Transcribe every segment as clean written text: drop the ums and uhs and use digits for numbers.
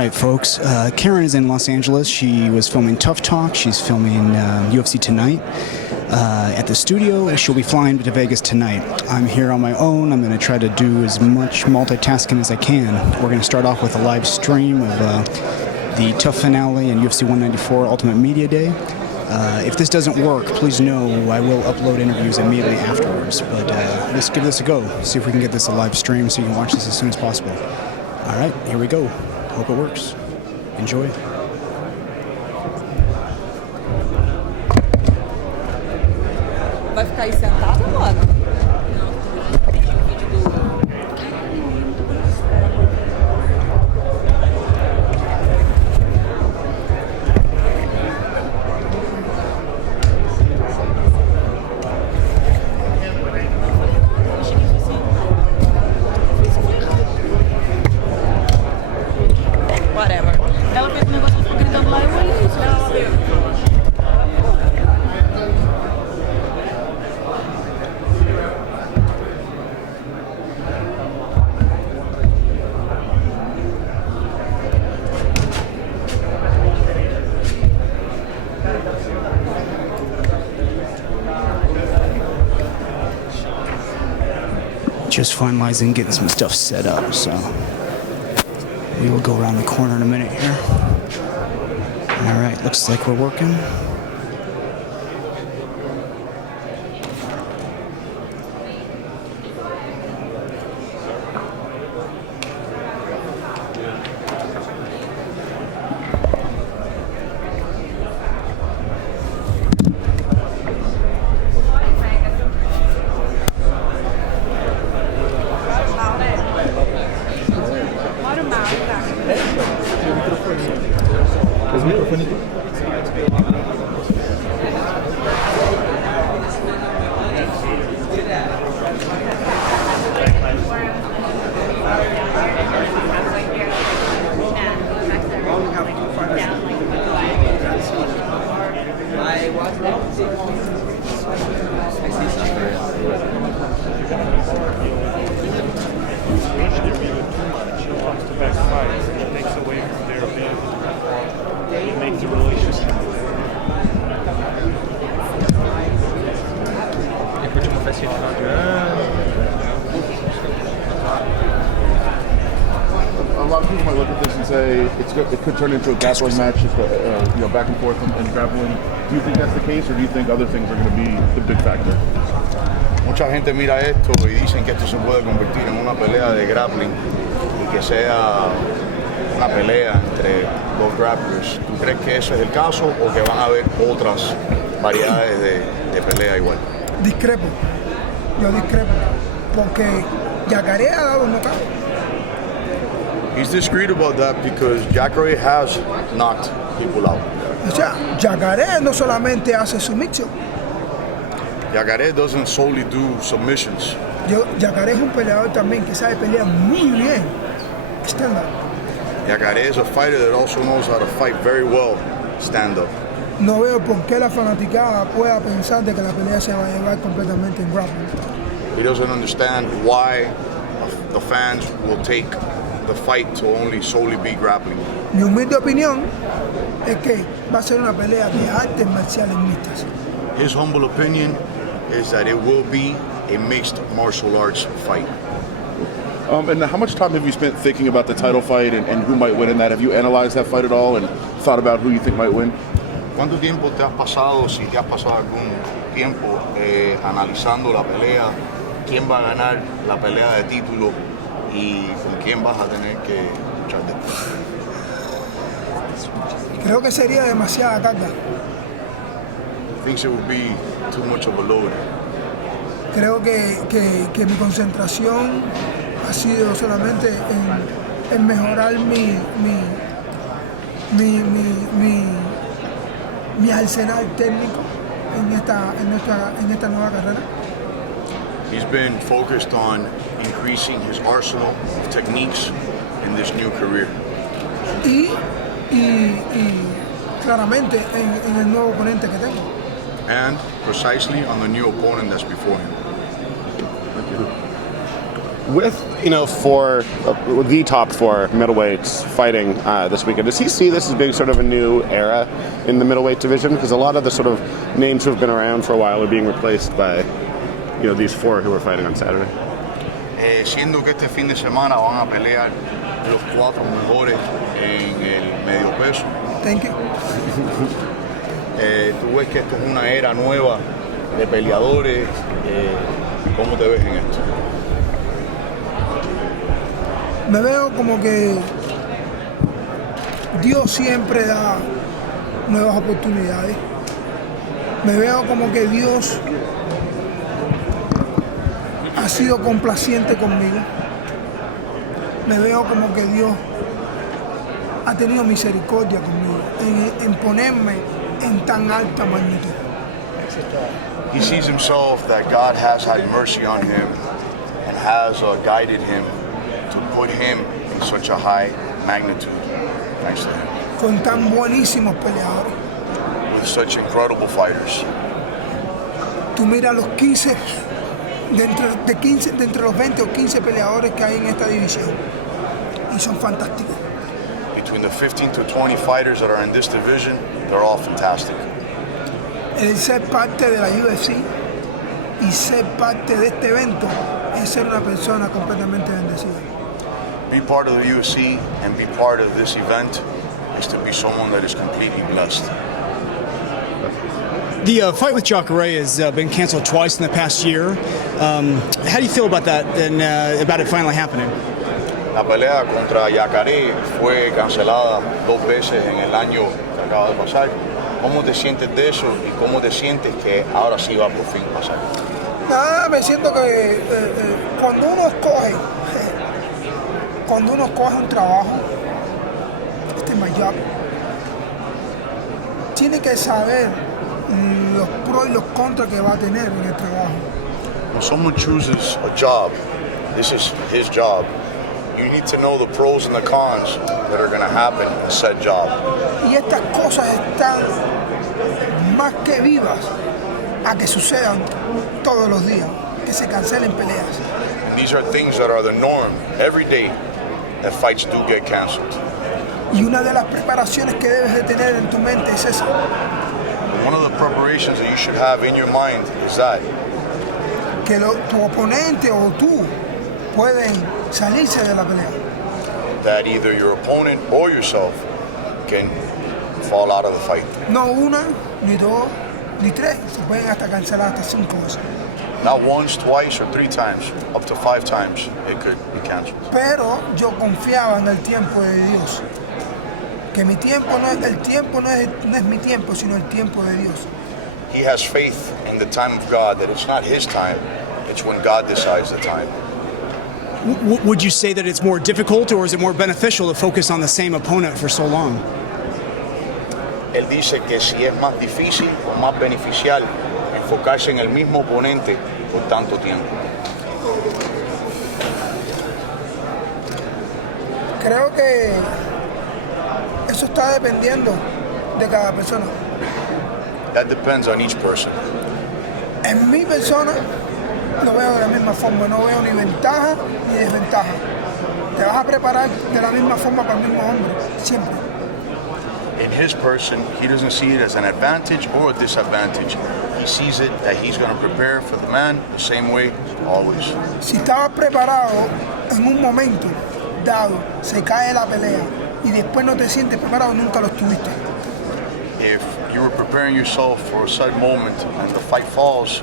right, folks. Karen is in Los Angeles. She was filming TUF Talk. She's filming UFC Tonight at the studio. She'll be flying to Vegas tonight. I'm here on my own. I'm going to try to do as much multitasking as I can. We're going to start off with a live stream of the TUF finale and UFC 194 Ultimate Media Day. If this doesn't work, please know I will upload interviews immediately afterwards. But let's give this a go. See if we can get this a live stream so you can watch this as soon as possible. All right, here we go. Hope it works. Enjoy. Vai ficar aí sentado, mano? Just finalizing, getting some stuff set up, so we will go around the corner in a minute here. All right, looks like we're working. It could turn into a grappling match, just back and forth and grappling. Do you think that's the case, or do you think other things are going to be the big factor? Mucha gente mira esto y dicen que esto se puede convertir en una pelea de grappling y que sea una pelea entre dos grapplers. ¿Tú crees que ese es el caso o que van a haber otras variedades de pelea igual? Discrepo, yo discrepo, porque Jacare ha dado un knockout. He's discreet about that because Jacare has knocked people out. O sea, Jacare no solamente hace submission. Jacare doesn't solely do submissions. Jacare es un peleador también que sabe pelear muy bien stand up. Jacare is a fighter that also knows how to fight very well stand up. No veo por qué la fanaticada pueda pensar de que la pelea se va a llevar completamente en grappling. He doesn't understand why the fans will take the fight to only solely be grappling. Mi humilde opinión es que va a ser una pelea de artes marciales mixtas. His humble opinion is that it will be a mixed martial arts fight. And how much time have you spent thinking about the title fight and who might win in that? Have you analyzed that fight at all and thought about who you think might win? ¿Cuánto tiempo te has pasado, si te has pasado algún tiempo analizando la pelea? ¿Quién va a ganar la pelea de título? ¿Y con quién vas a tener que luchar después? Creo que sería demasiada carga. Thinks it would be too much of a load. Creo que mi concentración ha sido solamente en mejorar mi arsenal técnico en esta nueva carrera. He's been focused on increasing his arsenal of techniques in this new career. Y claramente en el nuevo oponente que tengo. And precisely on the new opponent that's before him. Thank you. With, for the top 4 middleweights fighting this weekend, does he see this as being sort of a new era in the middleweight division? Because a lot of the sort of names who have been around for a while are being replaced by, these 4 who are fighting on Saturday. Siendo que este fin de semana van a pelear los 4 mejores en el medio peso. Thank you. Tú ves que esto es una era nueva de peleadores. ¿Cómo te ves en esto? Me veo como que Dios siempre da nuevas oportunidades. Me veo como que Dios ha sido complaciente conmigo. Me veo como que Dios ha tenido misericordia conmigo en ponerme en tan alta magnitud. He sees himself that God has had mercy on him and has guided him to put him in such a high magnitude, thanks to him, Con tan buenísimos peleadores. with such incredible fighters. Tú miras los 15, de entre los 20 o 15 peleadores que hay en esta división y son fantásticos. Between the 15 to 20 fighters that are in this division, they're all fantastic. El ser parte de la UFC y ser parte de este evento es ser una persona completamente bendecida. Be part of the UFC and be part of this event is to be someone that is completely blessed. The fight with Jacare has been canceled twice in the past year. How do you feel about that and about it finally happening? La pelea contra Jacare fue cancelada 2 veces en el año que acaba de pasar. ¿Cómo te sientes de eso y cómo te sientes que ahora sí va por fin pasar? Nada, me siento que cuando uno escoge un trabajo, este es my job, tiene que saber los pros y los contras que va a tener en el trabajo. When someone chooses a job, this is his job. You need to know the pros and the cons that are going to happen in said job. Y estas cosas están más que vivas a que sucedan todos los días, que se cancelen peleas. These are things that are the norm every day that fights do get canceled. Y una de las preparaciones que debes de tener en tu mente es esa, One of the preparations that you should have in your mind is that que tu oponente o tú pueden salirse de la pelea. either your opponent or yourself can fall out of the fight. No una, ni dos, ni tres, se pueden hasta cancelar hasta 5 veces. Not once, twice, or 3 times, up to 5 times it could be canceled. Pero yo confiaba en el tiempo de Dios. Que mi tiempo no es mi tiempo, sino el tiempo de Dios. He has faith in the time of God, that it's not his time, it's when God decides the time. Would you say that it's more difficult or is it more beneficial to focus on the same opponent for so long? Él dice que si es más difícil o más beneficial enfocarse en el mismo oponente por tanto tiempo. Creo que eso está dependiendo de cada persona. That depends on each person. En mi persona lo veo de la misma forma, no veo ni ventaja ni desventaja. Te vas a preparar de la misma forma para el mismo hombre, siempre. In his person, he doesn't see it as an advantage or a disadvantage. He sees it that he's going to prepare for the man the same way, always. Si estabas preparado en un momento dado, se cae la pelea y después no te sientes preparado, nunca lo estuviste. If you were preparing yourself for a certain moment and the fight falls,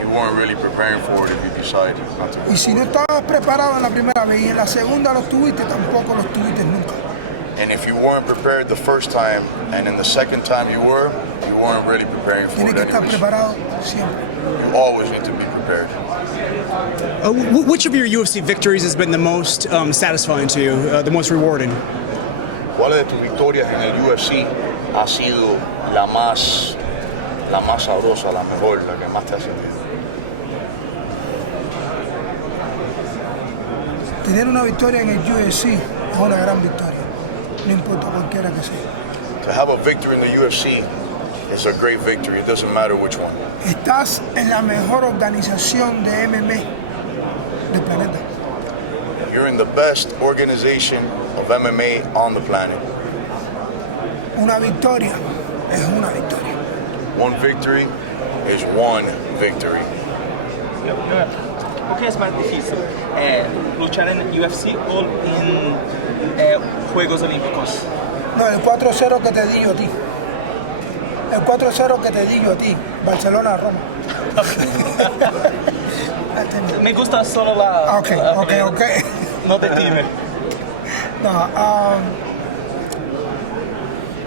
you weren't really preparing for it if you decide not to. Y si no estabas preparado en la primera vez y en la segunda lo estuviste, tampoco lo estuviste nunca. And if you weren't prepared the first time and in the second time you weren't really preparing for Tienes it que estar anyways. preparado siempre. You always need to be prepared. Which of your UFC victories has been the most satisfying to you, the most rewarding? ¿Cuál de tus victorias en el UFC ha sido la más sabrosa, la mejor, la que más te ha sentido? Tener una victoria en el UFC es una gran victoria, no importa cualquiera que sea. To have a victory in the UFC is a great victory. It doesn't matter which one. Estás en la mejor organización de MMA del planeta. you're in the best organization of MMA on the planet. Una victoria es una victoria. One victory is one victory. ¿Por qué es más difícil luchar en UFC o en Juegos Olímpicos? No, el 4-0 que te digo a ti. El 4-0 que te digo a ti. Barcelona-Roma. Me gusta solo la... Ok. No te time. No,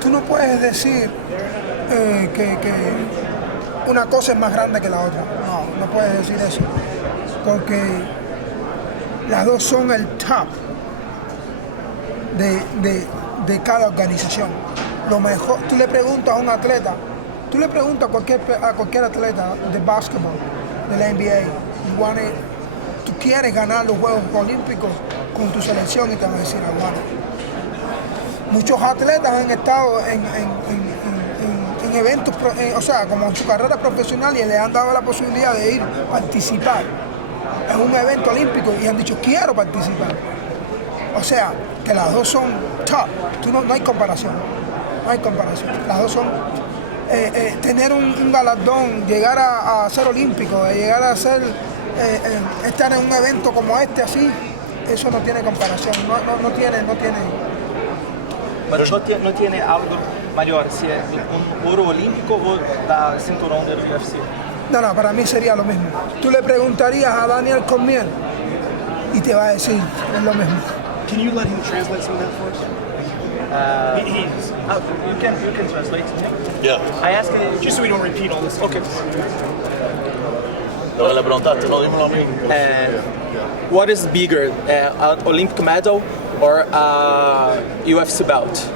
tú no puedes decir que una cosa es más grande que la otra. No puedes decir eso. Porque las dos son el top de cada organización. Lo mejor, tú le preguntas a un atleta, tú le preguntas a cualquier atleta de básquetbol, de la NBA, tú quieres ganar los Juegos Olímpicos con tu selección y te van a decir, bueno. Muchos atletas han estado en eventos, o sea, como en su carrera profesional y le han dado la posibilidad de ir a participar en un evento olímpico y han dicho, quiero participar. O sea, que las dos son top, no hay comparación, Las dos son, tener un galardón, llegar a ser olímpico, llegar a ser, estar en un evento como este así, eso no tiene comparación, no tiene. Pero no tiene algo mayor, si es un oro olímpico o la cinturón del UFC. No, para mí sería lo mismo. Tú le preguntarías a Daniel Cormier y te va a decir, es lo mismo. Can you let him translate some of that for us? You can translate to me. Yeah. I asked him, Just so we don't repeat all this. okay. Lo que le preguntaste, no, dímelo a mí. What is bigger, an Olympic medal or a UFC belt?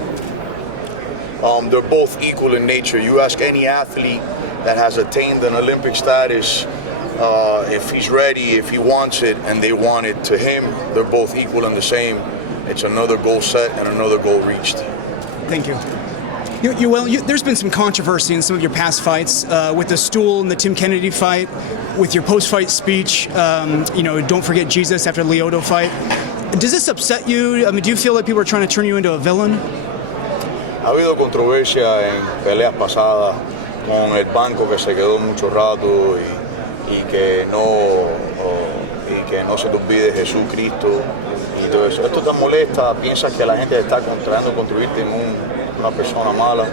They're both equal in nature. You ask any athlete that has attained an Olympic status, if he's ready, if he wants it, and they want it to him, they're both equal and the same. It's another goal set and another goal reached. Thank you. There's been some controversy in some of your past fights with the stool and the Tim Kennedy fight, with your post-fight speech, don't forget Jesus after the Lyoto fight. Does this upset you? I mean, do you feel like people are trying to turn you into a villain? Ha habido controversia en peleas pasadas con el banco que se quedó mucho rato y que no se te olvide Jesucristo y todo eso. Esto te molesta, piensas que la gente está tratando de construirte en una persona mala.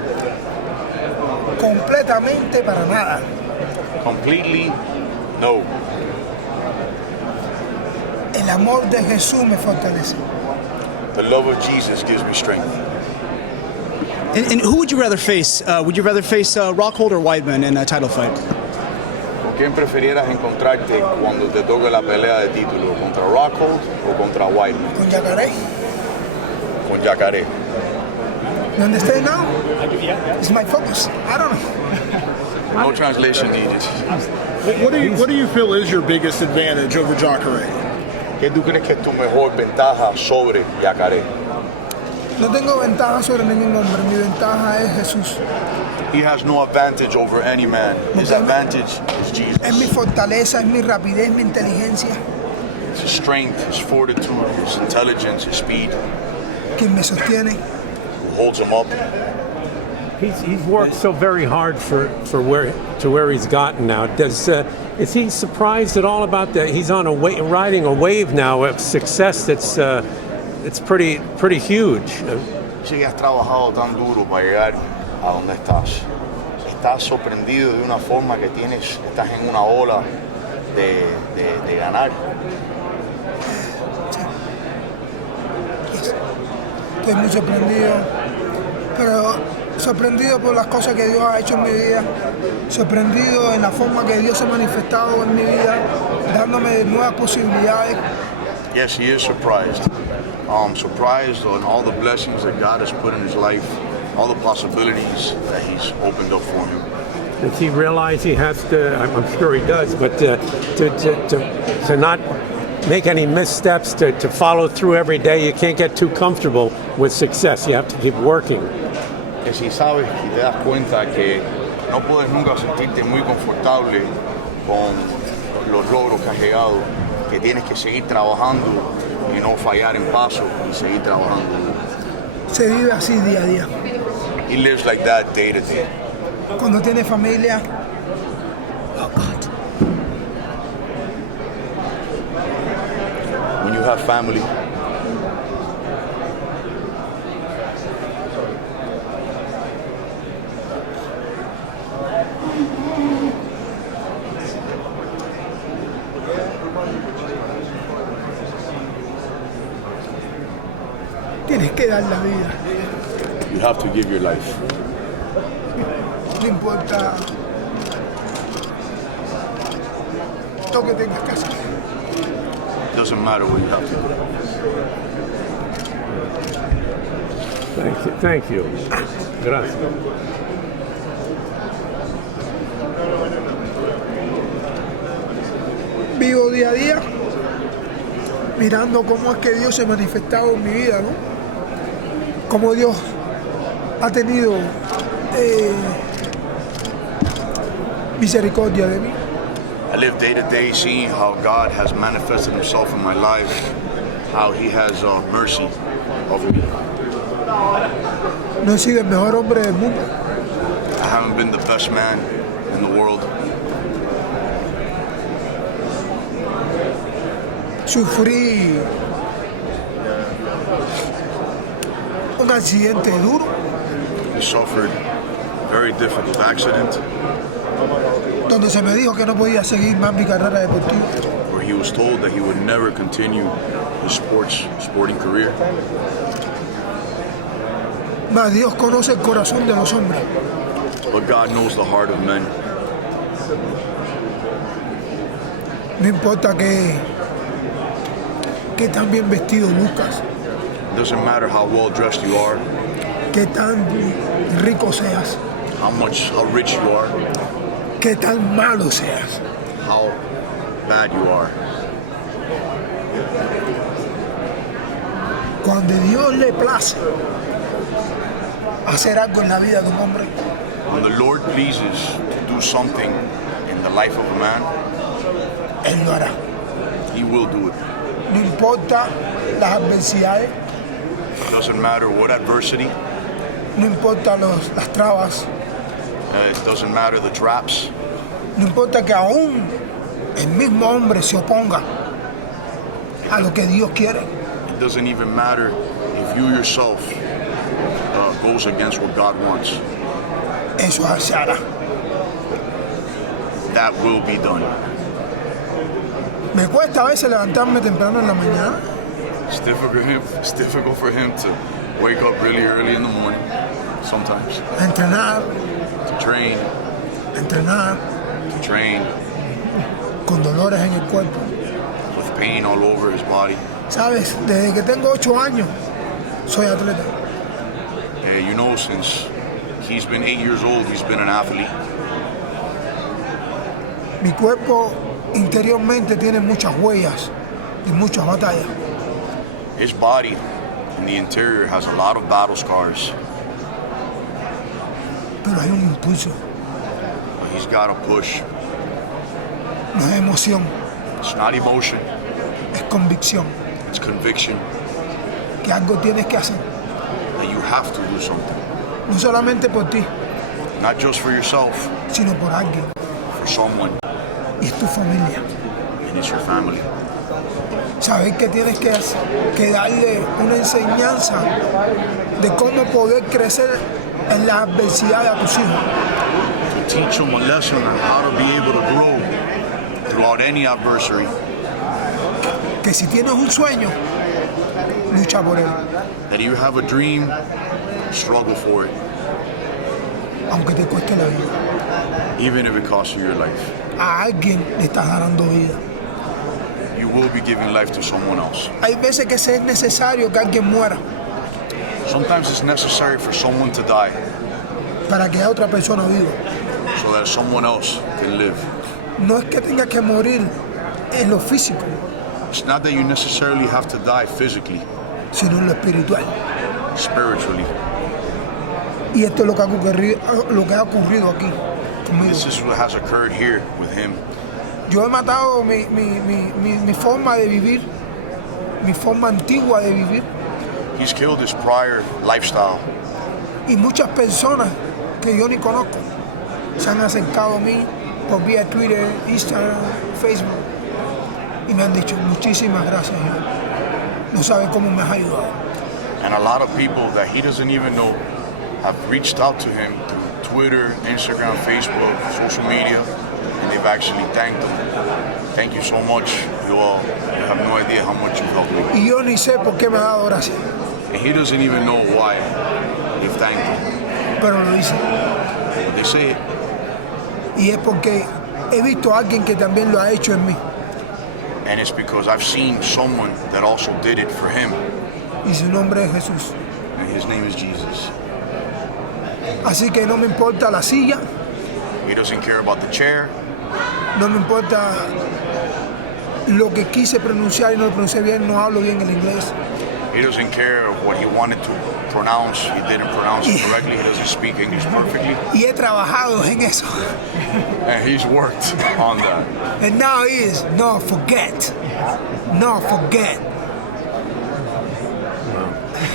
Completamente para nada. Completely, no. El amor de Jesús me fortalece. The love of Jesus gives me strength. And who would you rather face? Would you rather face Rockhold or Weidman in a title fight? ¿Con quién prefirieras encontrarte cuando te toque la pelea de título? ¿Contra Rockhold o contra Weidman? Con Jacare. Con Jacare. You understand now? It's my focus. I don't know. No translation needed. What do you feel is your biggest advantage over Jacare? ¿Qué tú crees que es tu mejor ventaja sobre Jacare? No tengo ventaja sobre ningún hombre. Mi ventaja es Jesús. He has no advantage over any man. His advantage is Jesus. Es mi fortaleza, es mi rapidez, mi inteligencia. His strength, his fortitude, his intelligence, his speed. Quien me sostiene. Holds him up. He's worked so very hard for where he's gotten now. Is he surprised at all about that? He's on riding a wave now of success it's pretty huge. Sí, has trabajado tan duro para llegar a donde estás. Estás sorprendido de una forma que estás en una ola de ganar. Estoy muy sorprendido, pero sorprendido por las cosas que Dios ha hecho en mi vida, sorprendido en la forma que Dios se ha manifestado en mi vida, dándome nuevas posibilidades. Yes, he is surprised. Surprised on all the blessings that God has put in his life, all the possibilities that he's opened up for him. Does he realize he has to, I'm sure he does, but to not make any missteps, to follow through every day? You can't get too comfortable with success. You have to keep working. Que si sabes y te das cuenta que no puedes nunca sentirte muy confortable con los logros que has llegado, que tienes que seguir trabajando y no fallar en paso y seguir trabajando. Se vive así día a día. He lives like that day to day. Cuando tiene familia, oh God. When you have family, Tienes que dar la vida. you have to give your life. No importa lo que tengas que hacer. It doesn't matter what you have to do. Thank you. Gracias. Vivo día a día mirando cómo es que Dios se ha manifestado en mi vida, ¿no? Cómo Dios ha tenido misericordia de mí. I live day to day seeing how God has manifested himself in my life, how he has mercy over me. No he sido el mejor hombre del mundo, I haven't been the best man in the world. sufrí un accidente duro He suffered a very difficult accident donde se me dijo que no podía seguir más mi carrera deportiva. where he was told that he would never continue his sporting career. Mas Dios conoce el corazón de los hombres. But God knows the heart of men. No importa que tan bien vestido luzcas, It doesn't matter how well dressed you are, que tan rico seas, how rich you are, que tan malo seas. how bad you are. Cuando Dios le place hacer algo en la vida de un hombre, When the Lord pleases to do something in the life of a man, Él lo hará. he will do it. No importa las adversidades, It doesn't matter what adversity, no importa las trabas, it doesn't matter the traps, no importa que aún el mismo hombre se oponga a lo que Dios quiere. it doesn't even matter if you yourself goes against what God wants. Eso se hará. That will be done. Me cuesta a veces levantarme temprano en la mañana, It's difficult for him to wake up really early in the morning, sometimes, a entrenar, to train, con dolores en el cuerpo. with pain all over his body. Sabes, desde que tengo 8 años, soy atleta. You know, since he's been 8 years old, he's been an athlete. Mi cuerpo interiormente tiene muchas huellas y muchas batallas. His body in the interior has a lot of battle scars, Pero hay un impulso, but he's got a push. no es emoción, It's not emotion, es convicción, it's conviction que algo tienes que hacer, that you have to do something. no solamente por ti, Not just for yourself, sino por alguien, for someone, y es tu familia. and it's your family. Saber que tienes que darle una enseñanza de cómo poder crecer en la adversidad a tus hijos. To teach them a lesson on how to be able to grow throughout any adversity. Que si tienes un sueño, lucha por él, That you have a dream, struggle for it, aunque te cueste la vida. even if it costs you your life. A alguien le estás dando vida. You will be giving life to someone else. Hay veces que es necesario que alguien muera Sometimes it's necessary for someone to die para que otra persona viva. so that someone else can live. No es que tengas que morir en lo físico, It's not that you necessarily have to die physically, sino en lo espiritual. spiritually. Y esto es lo que ha ocurrido aquí conmigo. This is what has occurred here with him. Yo he matado mi forma de vivir mi forma antigua de vivir. He's killed his prior lifestyle. Y muchas personas que yo ni conozco se han acercado a mí por vía Twitter, Instagram, Facebook y me han dicho muchísimas gracias. No sabe cómo me has ayudado. And a lot of people that he doesn't even know have reached out to him through Twitter, Instagram, Facebook, social media, and they've actually thanked him. Thank you so much, Yoel. You have no idea how much you've helped me. Y yo ni sé por qué me ha dado gracias. And he doesn't even know why you've thanked him. Pero lo hice. But they say it. Y es porque he visto a alguien que también lo ha hecho en mí. And it's because I've seen someone that also did it for him. Y su nombre es Jesús. And his name is Jesus. Así que no me importa la silla, He doesn't care about the chair. no me importa lo que quise pronunciar y no lo pronuncié bien, no hablo bien el inglés. He doesn't care what he wanted to pronounce. He didn't pronounce it correctly. He doesn't speak English perfectly. Y he trabajado en eso. And he's worked on that. And now is no forget. No forget.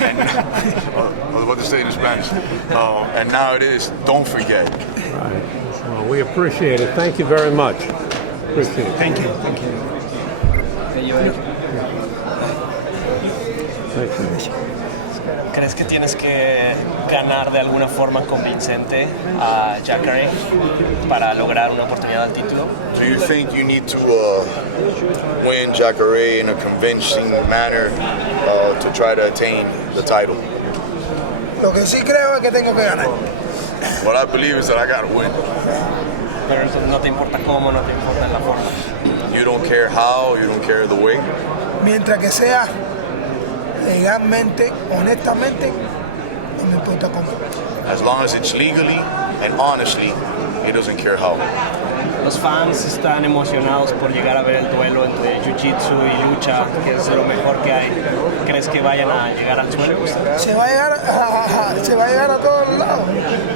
I was about to say it in Spanish. And now it is, don't forget. Right. Well, we appreciate it. Thank you very much. Appreciate it. Thank you. Thank you. Thank you. ¿Crees que tienes que ganar de alguna forma convincente a Jacare para lograr una oportunidad al título? Do you think you need to win Jacare in a convincing manner to try to attain the title? Lo que sí creo es que tengo que ganar. What I believe is that I gotta win. Pero no te importa cómo, no te importa la forma. You don't care how, you don't care the way. Mientras que sea legalmente, honestamente, no me importa cómo. As long as it's legally and honestly, he doesn't care how. Los fans están emocionados por llegar a ver el duelo entre jiu-jitsu y lucha, que es lo mejor que hay. ¿Crees que vayan a llegar al suelo? Se va a llegar a todos lados.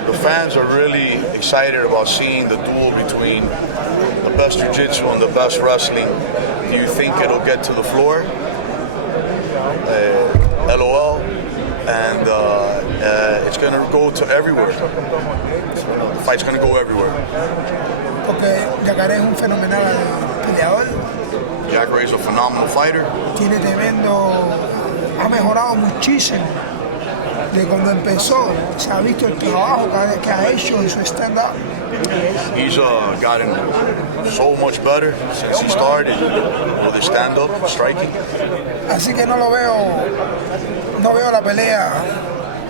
The fans are really excited about seeing the duel between the best jiu-jitsu and the best wrestling. Do you think it'll get to the floor? LOL. And it's going to go to everywhere. The fight's going to go everywhere. Porque Jacare es un fenomenal peleador. Jacare is a phenomenal fighter. Tiene tremendo, ha mejorado muchísimo de cuando empezó. Se ha visto el trabajo que ha hecho en su stand-up. He's gotten so much better since he started with his stand-up striking. Así que no veo la pelea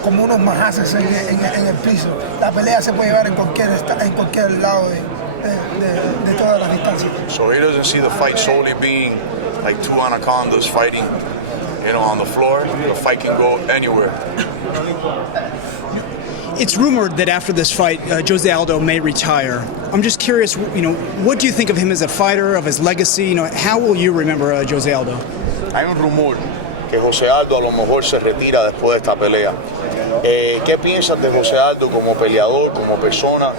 como unos majaces en el piso. La pelea se puede llevar en cualquier lado de todas las distancias. So he doesn't see the fight solely being like two anacondas fighting, on the floor. The fight can go anywhere. It's rumored that after this fight, Jose Aldo may retire. I'm just curious, what do you think of him as a fighter, of his legacy? How will you remember Jose Aldo? Hay un rumor que Jose Aldo a lo mejor se retira después de esta pelea. ¿Qué piensas de Jose Aldo como peleador, como persona,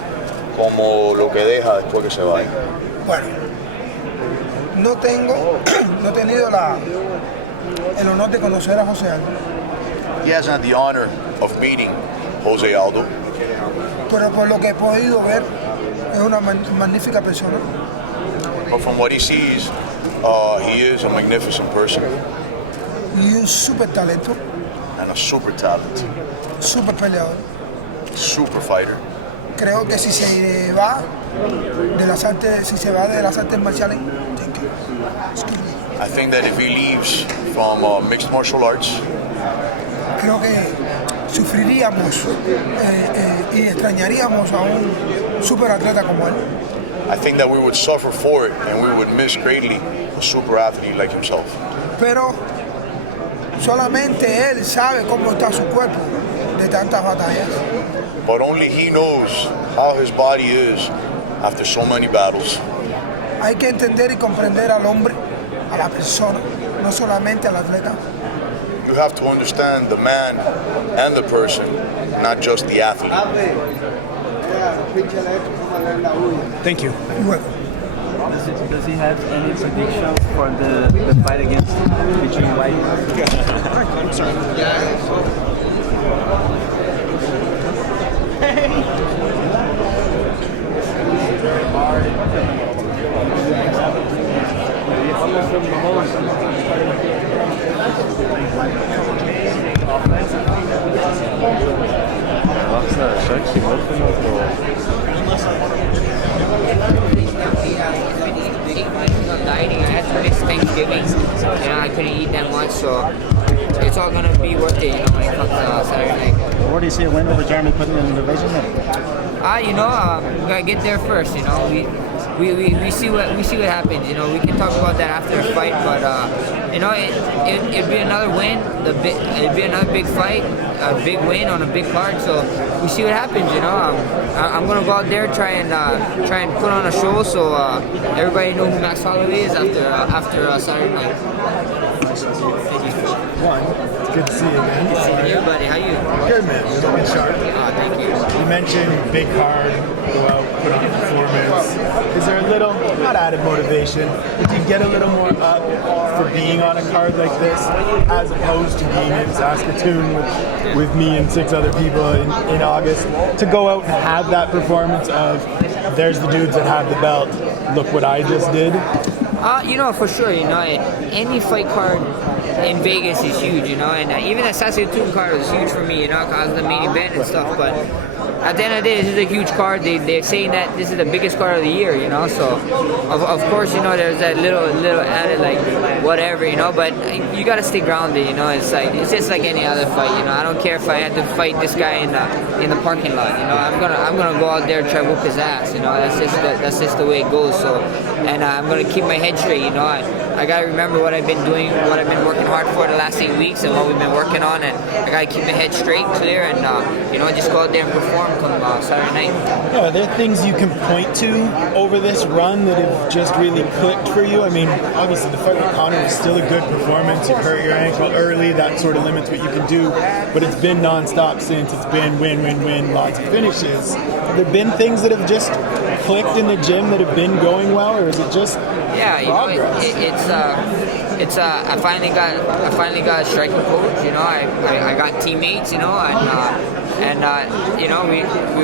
como lo que deja después que se vaya? Bueno, no he tenido el honor de conocer a Jose Aldo. He hasn't had the honor of meeting Jose Aldo. Pero por lo que he podido ver, es una magnífica persona. But from what he sees, he is a magnificent person. Y un super talento. And a super talent. Super peleador. Super fighter. Creo que si se va de las artes marciales, I think that if he leaves from mixed martial arts, creo que sufriríamos y extrañaríamos a un super atleta como él. I think that we would suffer for it and we would miss greatly a super athlete like himself. Pero solamente él sabe cómo está su cuerpo de tantas batallas. But only he knows how his body is after so many battles. Hay que entender y comprender al hombre, a la persona, no solamente al atleta. You have to understand the man and the person, not just the athlete. Thank you. You're welcome. Does he have any predictions for the fight against between White? I'm sorry. Dieting. I had to miss Thanksgiving. I couldn't eat that much, so it's all gonna be worth it, when it comes to Saturday night. Where do you see a win over Jeremy putting in the division? We gotta get there first. We see what happens. We can talk about that after the fight, but it'd be another win. It'd be another big fight, a big win on a big card. So we see what happens. I'm gonna go out there try and put on a show so everybody knows who Max Holloway is after Saturday night. It's good to see you again. Good seeing you, buddy. How you? Good, man. You're looking sharp. Thank you. You mentioned big card, go out, put on a performance. Is there a little, not added motivation, but do you get a little more up for being on a card like this as opposed to being in Saskatoon with me and 6 other people in August, to go out and have that performance of, there's the dudes that have the belt, look what I just did? For sure, any fight card in Vegas is huge, and even the Saskatoon card was huge for me, because of the main event and stuff, but at the end of the day, this is a huge card. They're saying that this is the biggest card of the year, so of course, there's that little added, like, whatever, but you gotta stay grounded, it's just like any other fight, I don't care if I had to fight this guy in the parking lot, I'm gonna go out there and try to whoop his ass, that's just the way it goes, so, and I'm gonna keep my head straight, I gotta remember what I've been doing, what I've been working hard for the last 8 weeks, and what we've been working on, and I gotta keep my head straight, clear, and just go out there and perform come Saturday night. Are there things you can point to over this run that have just really clicked for you? I mean, obviously the fight with Conor was still a good performance. You hurt your ankle early, that sort of limits what you can do, but it's been nonstop since. It's been win, win, win, lots of finishes. Have there been things that have just clicked in the gym that have been going well, or is it just progress? I finally got a striking coach. I got teammates. We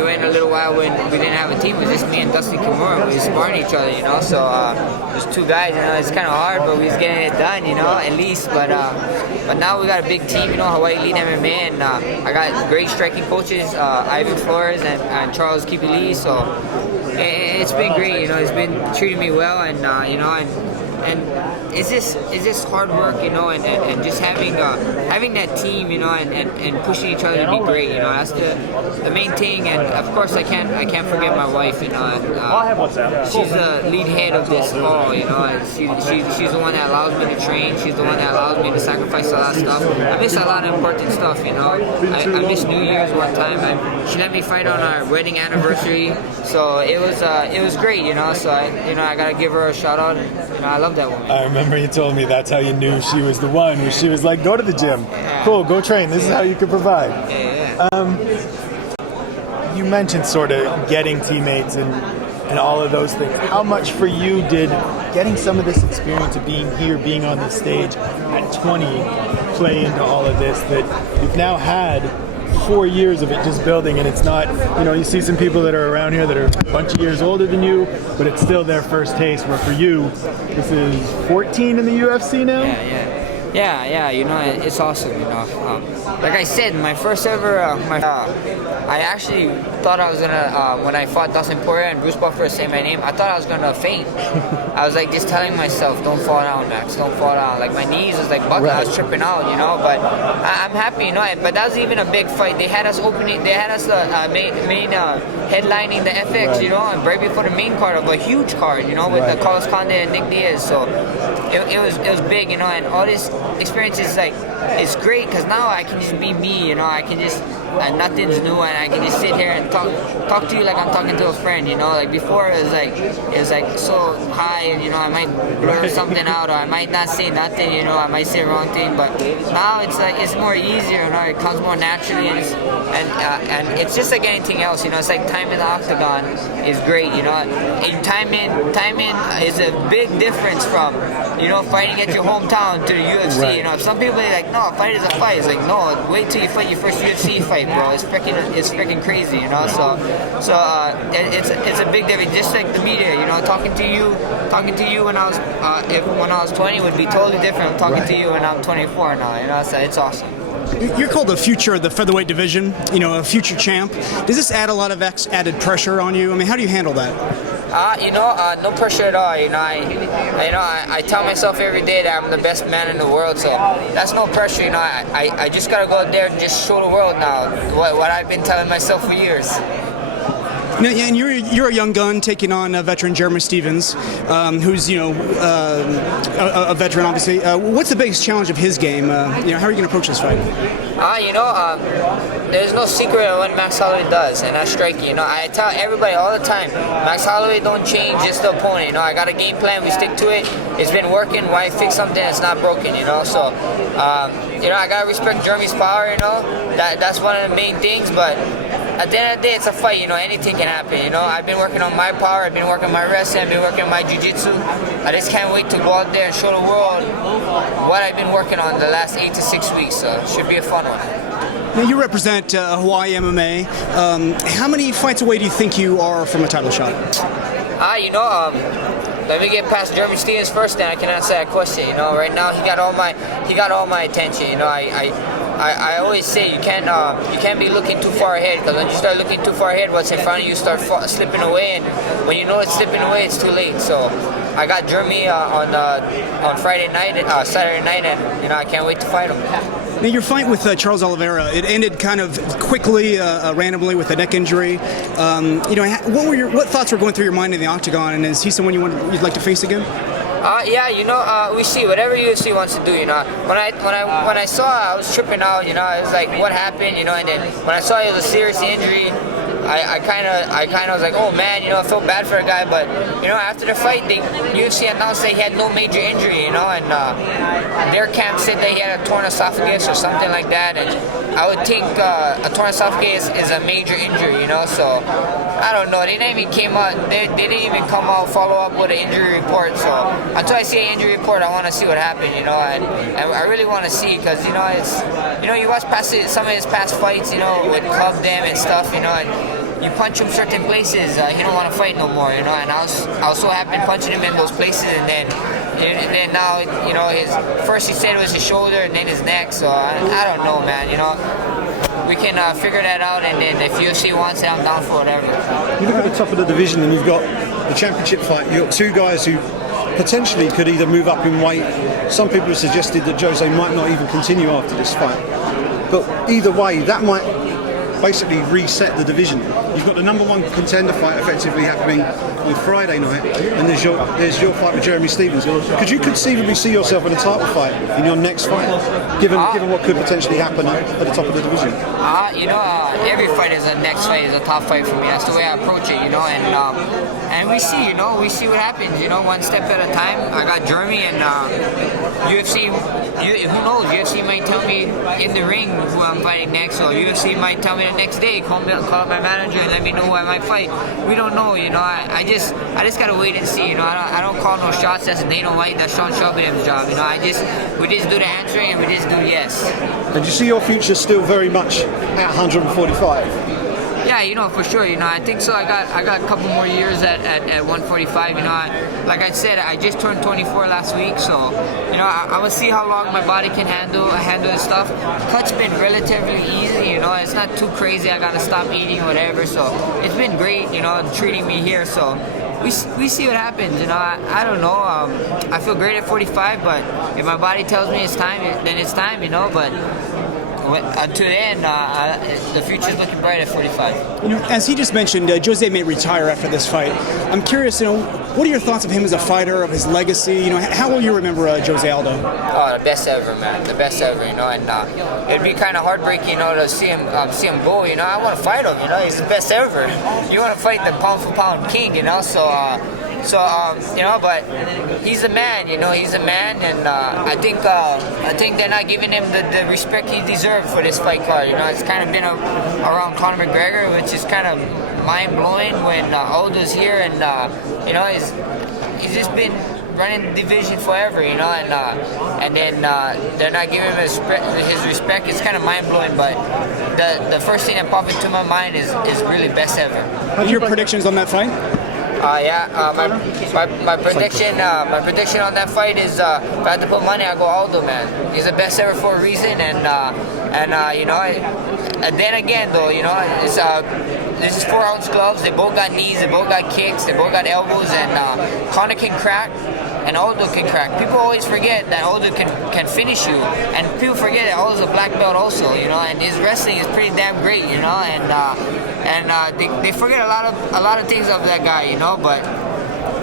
went a little while when we didn't have a team. It was just me and Dustin Kimura. We were sparring each other. So there's 2 guys. It's kind of hard, but we was getting it done. At least. But now we got a big team. Hawaii Elite MMA, and I got great striking coaches, Ivan Flores and Charles Kipili. So it's been great. It's been treating me well, and it's just hard work, and just having that team, and pushing each other to be great, that's the main thing. And of course, I can't forget my wife, she's the lead head of this all, she's the one that allows me to train, she's the one that allows me to sacrifice a lot of stuff. I miss a lot of important stuff, I missed New Year's one time, and she let me fight on our wedding anniversary, so it was great, so I gotta give her a shout out, and I love that woman. I remember you told me that's how you knew she was the one. She was like, go to the gym. Yeah. Cool, go train. This is how you can provide. Yeah. You mentioned sort of getting teammates and all of those things. How much for you did getting some of this experience of being here, being on this stage at 20, play into all of this that you've now had 4 years of it just building, and it's not, you see some people that are around here that are a bunch of years older than you, but it's still their first taste, where for you, this is 14 in the UFC now? Yeah, it's awesome, like I said, my first ever, I actually thought I was gonna, when I fought Dustin Poirier and Bruce Buffer saying my name, I thought I was gonna faint. I was like just telling myself, don't fall down, Max, don't fall down. Like my knees was like buckling, I was tripping out, but I'm happy, but that was even a big fight. They had us headlining the FX, and right before the main card of a huge card, with the Carlos Condit and Nick Diaz, so it was big, and all this experience is like, it's great, because now I can just be me, I can just and nothing's new, and I can just sit here and talk to you like I'm talking to a friend, you know. Like before, it was like so high, and you know, I might blur something out, or I might not say nothing, you know, I might say the wrong thing. But now it's like it's more easier, you know. It comes more naturally, and it's just like anything else, you know. It's like time in the octagon is great, you know. And time in is a big difference from, you know, fighting at your hometown to the UFC. Right. You know, some people are like, no, a fight is a fight. It's like, no, wait till you fight your first UFC fight, bro. It's freaking crazy, you know. So it's a big difference. Just like the media, you know, talking to you when I was 20 would be totally different. I'm talking to you when I'm 24 now, you know. So it's awesome. You're called the future of the featherweight division, you know, a future champ. Does this add a lot of added pressure on you? I mean, how do you handle that? No pressure at all. You know, I tell myself every day that I'm the best man in the world, so that's no pressure. You know, I just gotta go out there and just show the world now what I've been telling myself for years. And you're a young gun taking on a veteran, Jeremy Stephens, who's a veteran, obviously. What's the biggest challenge of his game? How are you going to approach this fight? There's no secret of what Max Holloway does, and that's striking. You know, I tell everybody all the time, Max Holloway don't change, just the opponent. You know, I got a game plan, we stick to it. It's been working. Why fix something that's not broken? You know, so I gotta respect Jeremy's power. You know, that's one of the main things, but. At the end of the day, it's a fight, you know, anything can happen, you know. I've been working on my power, I've been working on my wrestling, I've been working on my jiu-jitsu. I just can't wait to go out there and show the world what I've been working on the last 8 to 6 weeks, so it should be a fun one. Now, you represent Hawaii MMA. How many fights away do you think you are from a title shot? Let me get past Jeremy Stephens first, then I can answer that question. You know, right now he got all my attention. You know, I always say you can't be looking too far ahead, because when you start looking too far ahead, what's in front of you start slipping away, and when you know it's slipping away, it's too late. So I got Jeremy on Friday night, Saturday night, and you know I can't wait to fight him. Now, your fight with Charles Oliveira, it ended kind of quickly, randomly with a neck injury. What thoughts were going through your mind in the octagon, and is he someone you'd like to face again? We see whatever UFC wants to do. You know, when I saw I was tripping out. You know, I was like, what happened? You know, and then when I saw it was a serious injury, I kind of was like, oh man, you know, I felt bad for the guy. But you know, after the fight, the UFC announced that he had no major injury. You know, and their camp said that he had a torn esophagus or something like that. And I would think a torn esophagus is a major injury. You know, so I don't know. They didn't even come out follow up with an injury report. So until I see an injury report, I want to see what happened. You know, and I really want to see, because you know you watch some of his past fights. You know, with Club Them and stuff. You know, and you punch him certain places, he don't want to fight no more, you know. And I was so happy punching him in those places, and then now, you know, first he said it was his shoulder, and then his neck. So I don't know, man. You know, we can figure that out, and then if UFC wants it, I'm down for whatever. You look at the top of the division, and you've got the championship fight. You've got two guys who potentially could either move up in weight. Some people have suggested that Jose might not even continue after this fight. But either way, that might basically reset the division. You've got the number one contender fight effectively happening on Friday night, and there's your fight with Jeremy Stephens. Could you conceivably see yourself in a title fight in your next fight, given what could potentially happen at the top of the division? Every fight is a next fight, is a top fight for me. That's the way I approach it, you know. And we see what happens, you know, one step at a time. I got Jeremy, and UFC. Who knows? UFC might tell me in the ring who I'm fighting next, or UFC might tell me the next day. Call my manager and let me know who I might fight. We don't know, you know. I just gotta wait and see, you know. I don't call no shots. That's Dana White. That's Sean Shelby's job, you know. We just do the answering, and we just do yes. And you see your future still very much at 145? Yeah, you know, for sure. You know, I think so. I got a couple more years at 145. You know, like I said, I just turned 24 last week, so you know, I will see how long my body can handle this stuff. Cut's been relatively easy. You know, it's not too crazy. I gotta stop eating or whatever. So it's been great. You know, treating me here. So we see what happens. You know, I don't know. I feel great at 45, but if my body tells me it's time, then it's time. You know, but until then, the future's looking bright at 45. You know, as he just mentioned, Jose may retire after this fight. I'm curious, you know, what are your thoughts of him as a fighter, of his legacy? You know, how will you remember Jose Aldo? Oh, the best ever, man. The best ever, you know. And it'd be kind of heartbreaking, you know, to see him go. You know, I want to fight him. You know, he's the best ever. You want to fight the pound for pound king, you know. So you know, but he's a man, you know, he's a man, and I think they're not giving him the respect he deserved for this fight card. You know, it's kind of been around Conor McGregor, which is kind of mind blowing when Aldo's here, and you know, he's just been running the division forever, you know, and then they're not giving him his respect. It's kind of mind blowing, but the first thing that popped into my mind is really best ever. What are your predictions on that fight? My prediction on that fight is if I had to put money, I go Aldo, man. He's the best ever for a reason, and you know, and then again though, you know, it's this is 4-ounce gloves. They both got knees, they both got kicks, they both got elbows, and Conor can crack and Aldo can crack. People always forget that Aldo can finish you, and people forget that Aldo's a black belt also, you know, and his wrestling is pretty damn great, you know, and they forget a lot of things of that guy, you know, but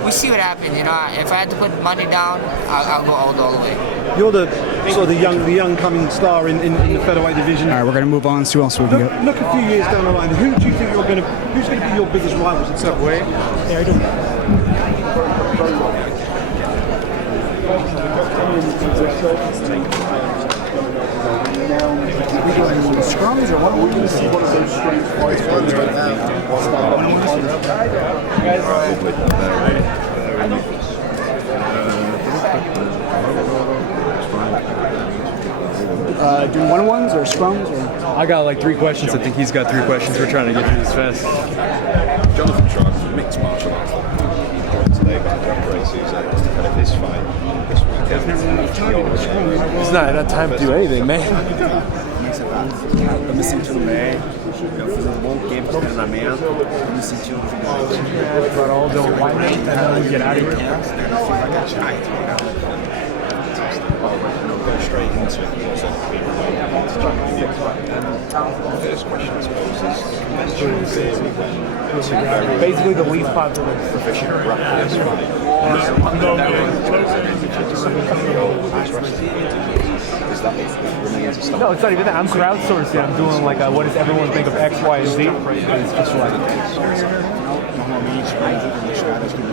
we see what happens, you know. If I had to put money down, I'll go Aldo all the way. You're the sort of the young coming star in the featherweight division. All right, we're going to move on. See who else we can get. Look a few years down the line. Who do you think who's going to be your biggest rivals? What's up, Way? Yeah, I do. Scrums or what? We're going to see one of those straight fights right now. Do one-on-ones or scrums? Or? I got like 3 questions. I think he's got 3 questions. We're trying to get through this fast. Jonathan tries mixed martial arts. Today about Jacare Souza ahead of this fight this weekend. He's not had time to do anything, man. Tô me sentindo bem, eu fiz um bom tempo de treinamento, tô me sentindo bem. Got all the white and get out of here. Go straight into it. The first question, I suppose, is basically the least popular professional grapplers fight. No, it's not even that. I'm crowdsourcing. I'm doing like what does everyone think of X, Y, and Z? It's just like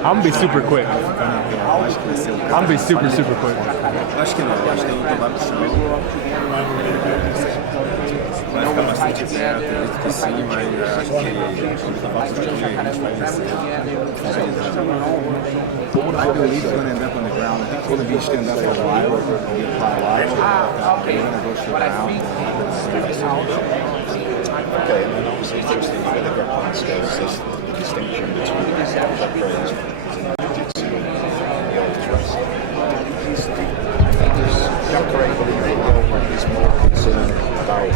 I'm gonna be super quick. I'm gonna be super quick. Acho que não, acho que eu vou tomar opção. Vai ficar bastante perto, acredito que sim, mas acho que quando tomar opção a gente vai vencer. I believe he's going to end up on the ground. I think he's going to be stand up for a while. We're going to go to the ground. Okay, and then obviously it's interesting where the grappling skills, there's the distinction between Jacare's jiu-jitsu and Yoel's wrestling. Does Jacare believe that Yoel is more concerned about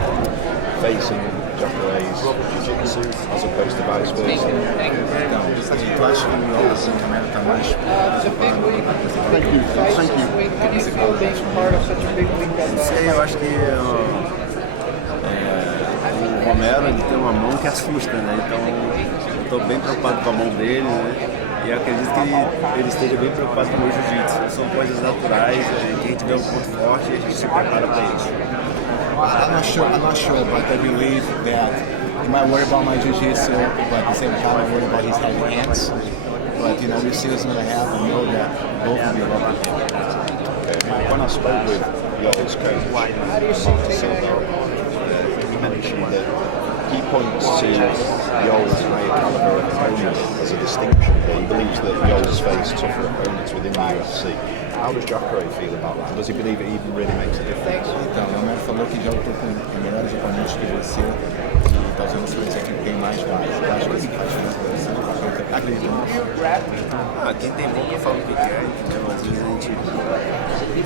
facing Jacare's jiu-jitsu as opposed to vice versa? Eu acho que o Yoel está mais preocupado. Não sei, eu acho que o Romero ele tem uma mão que assusta, né? Então eu estou bem preocupado com a mão dele, né? E acredito que ele esteja bem preocupado com o meu jiu-jitsu. São coisas naturais, quem tiver um ponto forte, a gente se prepara para isso. I'm not sure, but I believe that he might worry about my jiu-jitsu, but at the same time I worry about his heavy hands. But you know, we see what's going to happen. We know that both will be well prepared. When I spoke with Yoel's coach, Martin Silva, he mentioned that he points to Yoel's higher caliber opponent as a distinction, but he believes that Yoel's faced tougher opponents within the UFC. How does Jacare feel about that? Does he believe it even really makes a difference? Então, o Romero falou que já lutou com melhores oponentes que você e está usando experiência que tem mais vagas. Eu acho que isso faz diferença. Acredito nisso. Quem tem boca fala o que quer, entendeu? Às vezes a gente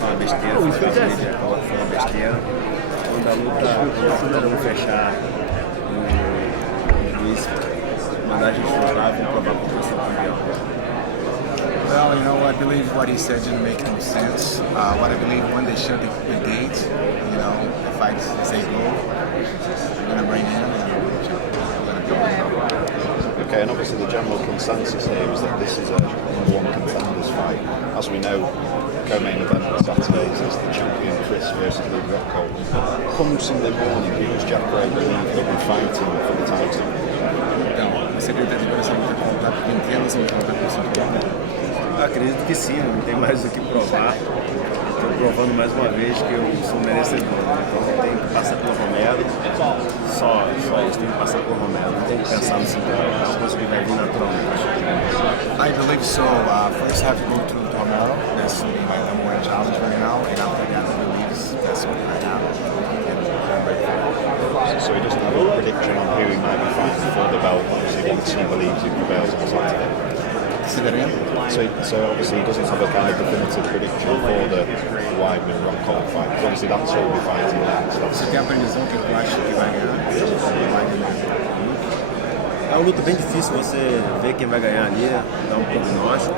fala besteira, fala besteira. Quando a luta não fechar, o juiz mandar a gente lutar, vamos provar para o campeão. Well, you know, I believe what he said didn't make no sense. What I believe when they shut the gate, you know, the fight say go, I'm gonna bring him and I'm gonna go. Okay, and obviously the general consensus here is that this is a #1 contenders fight. As we know, co-main event on Saturdays is the champion Chris versus Luke Rockhold. Come Sunday morning, who does Jacare believe will be fighting for the title? Então, você acredita que essa luta conta contenders ou conta por cinturão? Acredito que sim, não tem mais o que provar. Estou provando mais uma vez que eu sou merecedor. Então tenho que passar pelo Romero. Só isso, tenho que passar pelo Romero. Não tenho que pensar no cinturão. É uma coisa que vai vir naturalmente. I believe so. First, I have to go through Romero. That's my #1 challenge right now, and after that, I believe that's what I have. So he doesn't have a prediction on who he might be fighting for the belt. Obviously, once he believes he prevails on Saturday. So obviously he doesn't have a kind of definitive prediction for the Weidman Rockhold fight. Obviously that's who we'll be fighting next. Você tem a previsão que eu acho que vai ganhar? É uma luta bem difícil você ver quem vai ganhar ali, dar um prognóstico.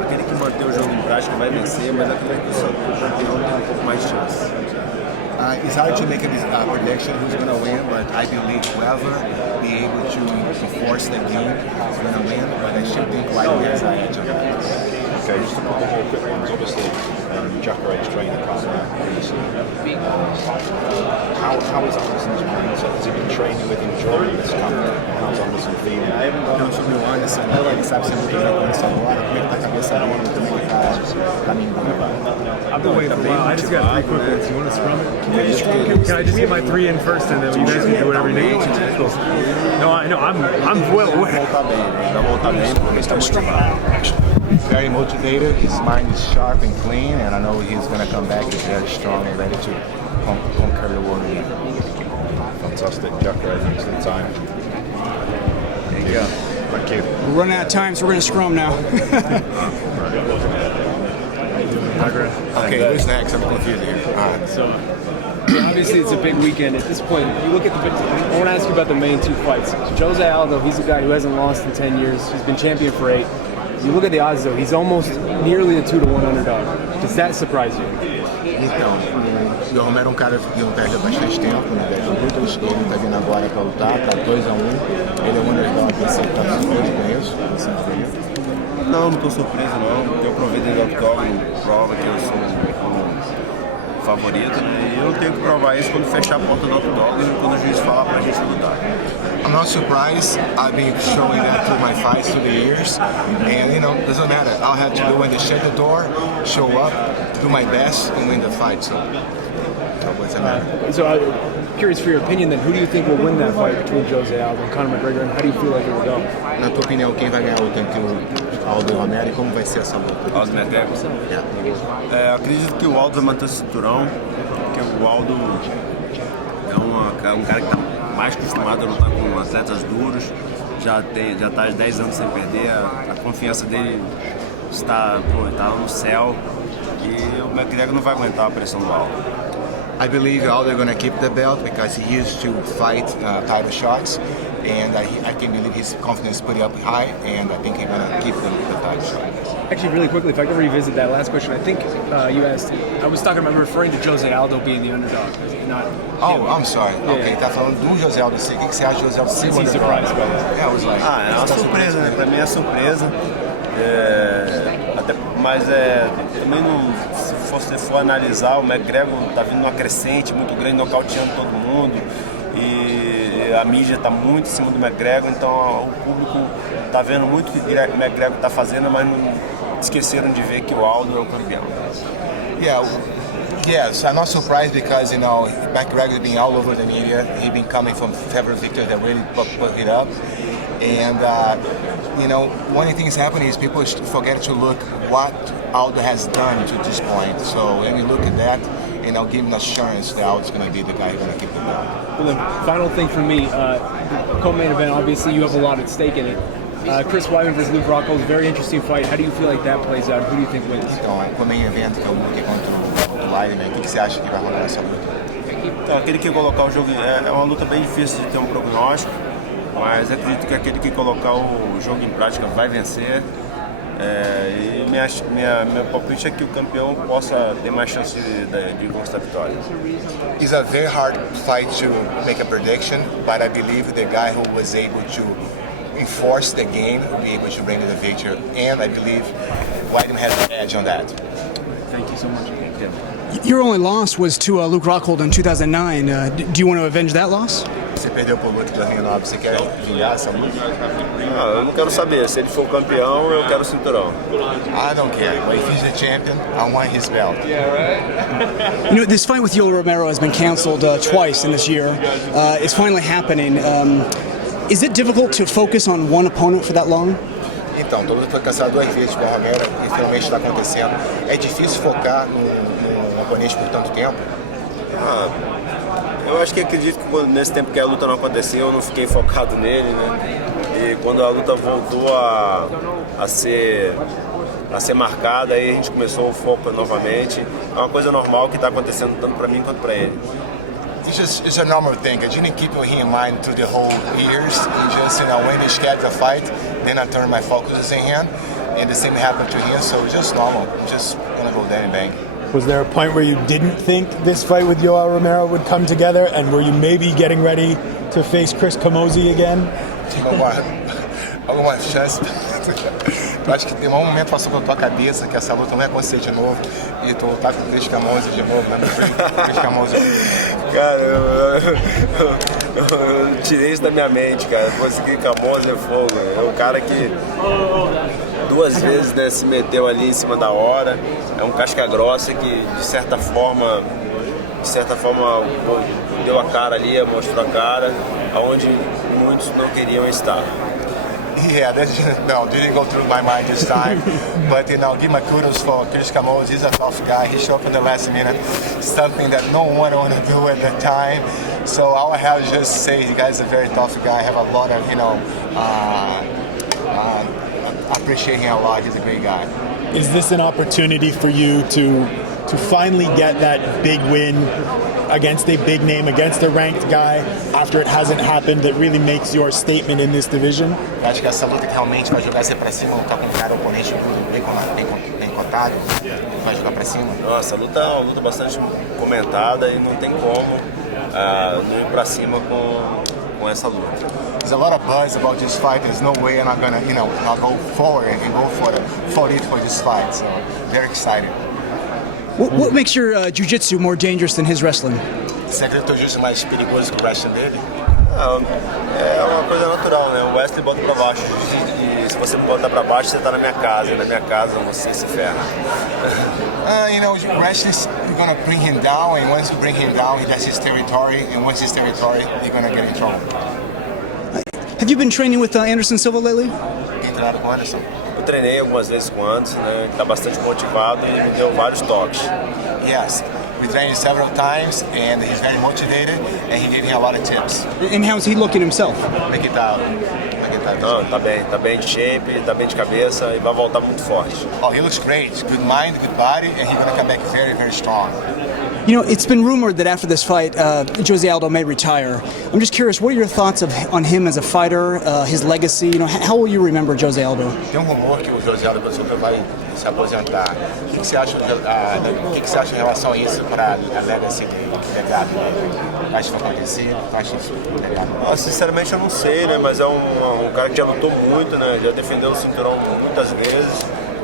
Aquele que manter o jogo em prática vai vencer, mas aquele que o campeão tem um pouco mais de chance. It's hard to make a prediction who's going to win, but I believe whoever be able to force the game is going to win, but I still think Weidman has an edge on that. Okay, just a couple more quick ones. Obviously, Jacare's trainer, partner, how is Anderson's mindset? Has he been training with him during this camp? How's Anderson feeling? Não, sobre o Anderson, ele sabe se ele tem condição agora, como é que tá a cabeça dele, como é que tá caminhando. I've been waiting for a while. I just got 3 quick ones. You want to scrum it? Can I just get my 3 in first, and then you guys can do whatever you need? No, I know. I'm well aware. Very motivated. His mind is sharp and clean, and I know he's going to come back very strong and ready to conquer the world again. Fantastic, Jacare. Thanks for the time. Thank you. Thank you. We're running out of time, so we're going to scrum now. Okay, who's next? I'm confused here. So, obviously, it's a big weekend. At this point, you look at I want to ask you about the main 2 fights. Jose Aldo, he's a guy who hasn't lost in 10 years. He's been champion for 8. You look at the odds, though, he's almost nearly a 2-1 underdog. Does that surprise you? Então, o Yoel Romero é um cara que não perde há bastante tempo, né? Ele está vindo agora para lutar, tá 2-1. Ele é um underdog, você está surpreso com isso? Você não acredita? Não estou surpreso não. Eu provei desde o octógono, prova que eu sou um favorito, né? E eu tenho que provar isso quando fechar a porta do octógono e quando o juiz falar pra gente lutar. I'm not surprised. I've been showing that through my fights through the years, and you know, doesn't matter. All I have to do when they shut the door, show up, do my best, and win the fight. So what's the matter? So I'm curious for your opinion then, who do you think will win that fight between Jose Aldo and Conor McGregor, and how do you feel like it will go? Na tua opinião, quem vai ganhar a luta entre o Aldo e o Romero e como vai ser essa luta? Aldo McGregor? Acredito que o Aldo vai manter o cinturão, porque o Aldo é um cara que está mais acostumado a lutar com atletas duros, já está há 10 anos sem perder, a confiança dele está lá no céu e o McGregor não vai aguentar a pressão do Aldo. I believe Aldo is going to keep the belt because he used to fight title shots, and I can believe his confidence is pretty up high, and I think he's going to keep the title shot. Actually, really quickly, if I could revisit that last question, I think you asked, I'm referring to Jose Aldo being the underdog, not Oh, I'm sorry. Okay, tá falando do Jose Aldo. O que você acha do Jose Aldo ser o underdog? É uma surpresa, né? Pra mim é surpresa. Mas também se você for analisar, o McGregor tá vindo numa crescente muito grande, nocauteando todo mundo. E a mídia tá muito em cima do McGregor, então o público tá vendo muito o que o McGregor tá fazendo, mas não esqueceram de ver que o Aldo é o campeão. Yes, I'm not surprised because, you know, McGregor being all over the media. He's been coming from several victories that really put it up. And, you know, one of the things happening is people forget to look what Aldo has done to this point. So when you look at that, you know, give him assurance that Aldo's going to be the guy who's going to keep the belt. Well, then, final thing for me, co-main event, obviously you have a lot at stake in it. Chris Weidman versus Luke Rockhold, very interesting fight. How do you feel like that plays out? Who do you think wins? Então, o main event que é contra o Weidman, o que você acha que vai rolar nessa luta? Então, aquele que colocar o jogo é uma luta bem difícil de ter um prognóstico, mas acredito que aquele que colocar o jogo em prática vai vencer. E meu palpite é que o campeão possa ter mais chance de conquistar a vitória. It's a very hard fight to make a prediction, but I believe the guy who was able to enforce the game will be able to bring the victory, and I believe Weidman has an edge on that. Thank you so much. Your only loss was to Luke Rockhold in 2009. Do you want to avenge that loss? Você perdeu pro Luke 2009, você quer vingar essa luta? Eu não quero saber. Se ele for campeão, eu quero o cinturão. I don't care. But if he's the champion, I want his belt. You know, this fight with Yoel Romero has been canceled twice in this year. It's finally happening. Is it difficult to focus on one opponent for that long? Então, todo mundo foi cancelado 2 vezes com o Romero e finalmente está acontecendo. É difícil focar no oponente por tanto tempo? Eu acho que acredito que nesse tempo que a luta não aconteceu, eu não fiquei focado nele, né? E quando a luta voltou a ser marcada, aí a gente começou o foco novamente. É uma coisa normal que está acontecendo tanto para mim quanto para ele. It's a normal thing. I didn't keep it in mind through the whole years. And just, when they schedule a fight, then I turn my focus in him. And the same happened to him, so it's just normal. Just gonna go there and bang. Was there a point where you didn't think this fight with Yoel Romero would come together, and were you maybe getting ready to face Chris Camozzi again? Alguma chance. Eu acho que em um momento passou pela tua cabeça que essa luta não ia acontecer de novo e tu tá com o Chris Camozzi de novo, né? Chris Camozzi. Cara, eu tirei isso da minha mente, cara. Consegui Camozzi é fogo. É um cara que 2 vezes, né, se meteu ali em cima da hora. É um casca grossa que de certa forma deu a cara ali, mostrou a cara, aonde muitos não queriam estar. Yeah, didn't go through my mind this time. But give my kudos for Chris Camozzi. He's a tough guy. He showed up in the last minute, something that no one wanted to do at the time. So all I have is just say the guy's a very tough guy. I have a lot of appreciate him a lot. He's a great guy. Is this an opportunity for you to finally get that big win against a big name, against a ranked guy, after it hasn't happened, that really makes your statement in this division? Eu acho que essa luta que realmente vai jogar você pra cima, lutar com um cara oponente bem cotado, vai jogar pra cima. Nossa, a luta é uma luta bastante comentada e não tem como não ir pra cima com essa luta. There's a lot of buzz about this fight. There's no way I'm not gonna, not go forward and go for this fight. So very excited. What makes your jiu-jitsu more dangerous than his wrestling? Você acredita que o jiu-jitsu mais perigoso que o wrestling dele? É uma coisa natural, né? O wrestling bota pra baixo e se você me botar pra baixo, você tá na minha casa. E na minha casa você se ferra. Wrestling, you're gonna bring him down, and once you bring him down, that's his territory, and once his territory, you're gonna get in trouble. Have you been training with Anderson Silva lately? Tem treinado com o Anderson? Eu treinei algumas vezes com o Anderson, né? Ele tá bastante motivado e me deu vários toques. Yes, we trained several times, and he's very motivated, and he gave me a lot of tips. And how's he looking himself? Like it out. Não, tá bem de shape, tá bem de cabeça e vai voltar muito forte. Oh, he looks great. Good mind, good body, and he's gonna come back very, very strong. It's been rumored that after this fight, Jose Aldo may retire. I'm just curious, what are your thoughts on him as a fighter, his legacy? How will you remember Jose Aldo? Tem rumor que o Jose Aldo vai se aposentar. O que você acha em relação a isso para a legacy dele, o legado dele? Acha que vai acontecer? Acha isso legal? Sinceramente eu não sei, né? Mas é um cara que já lutou muito, né? Já defendeu o cinturão muitas vezes.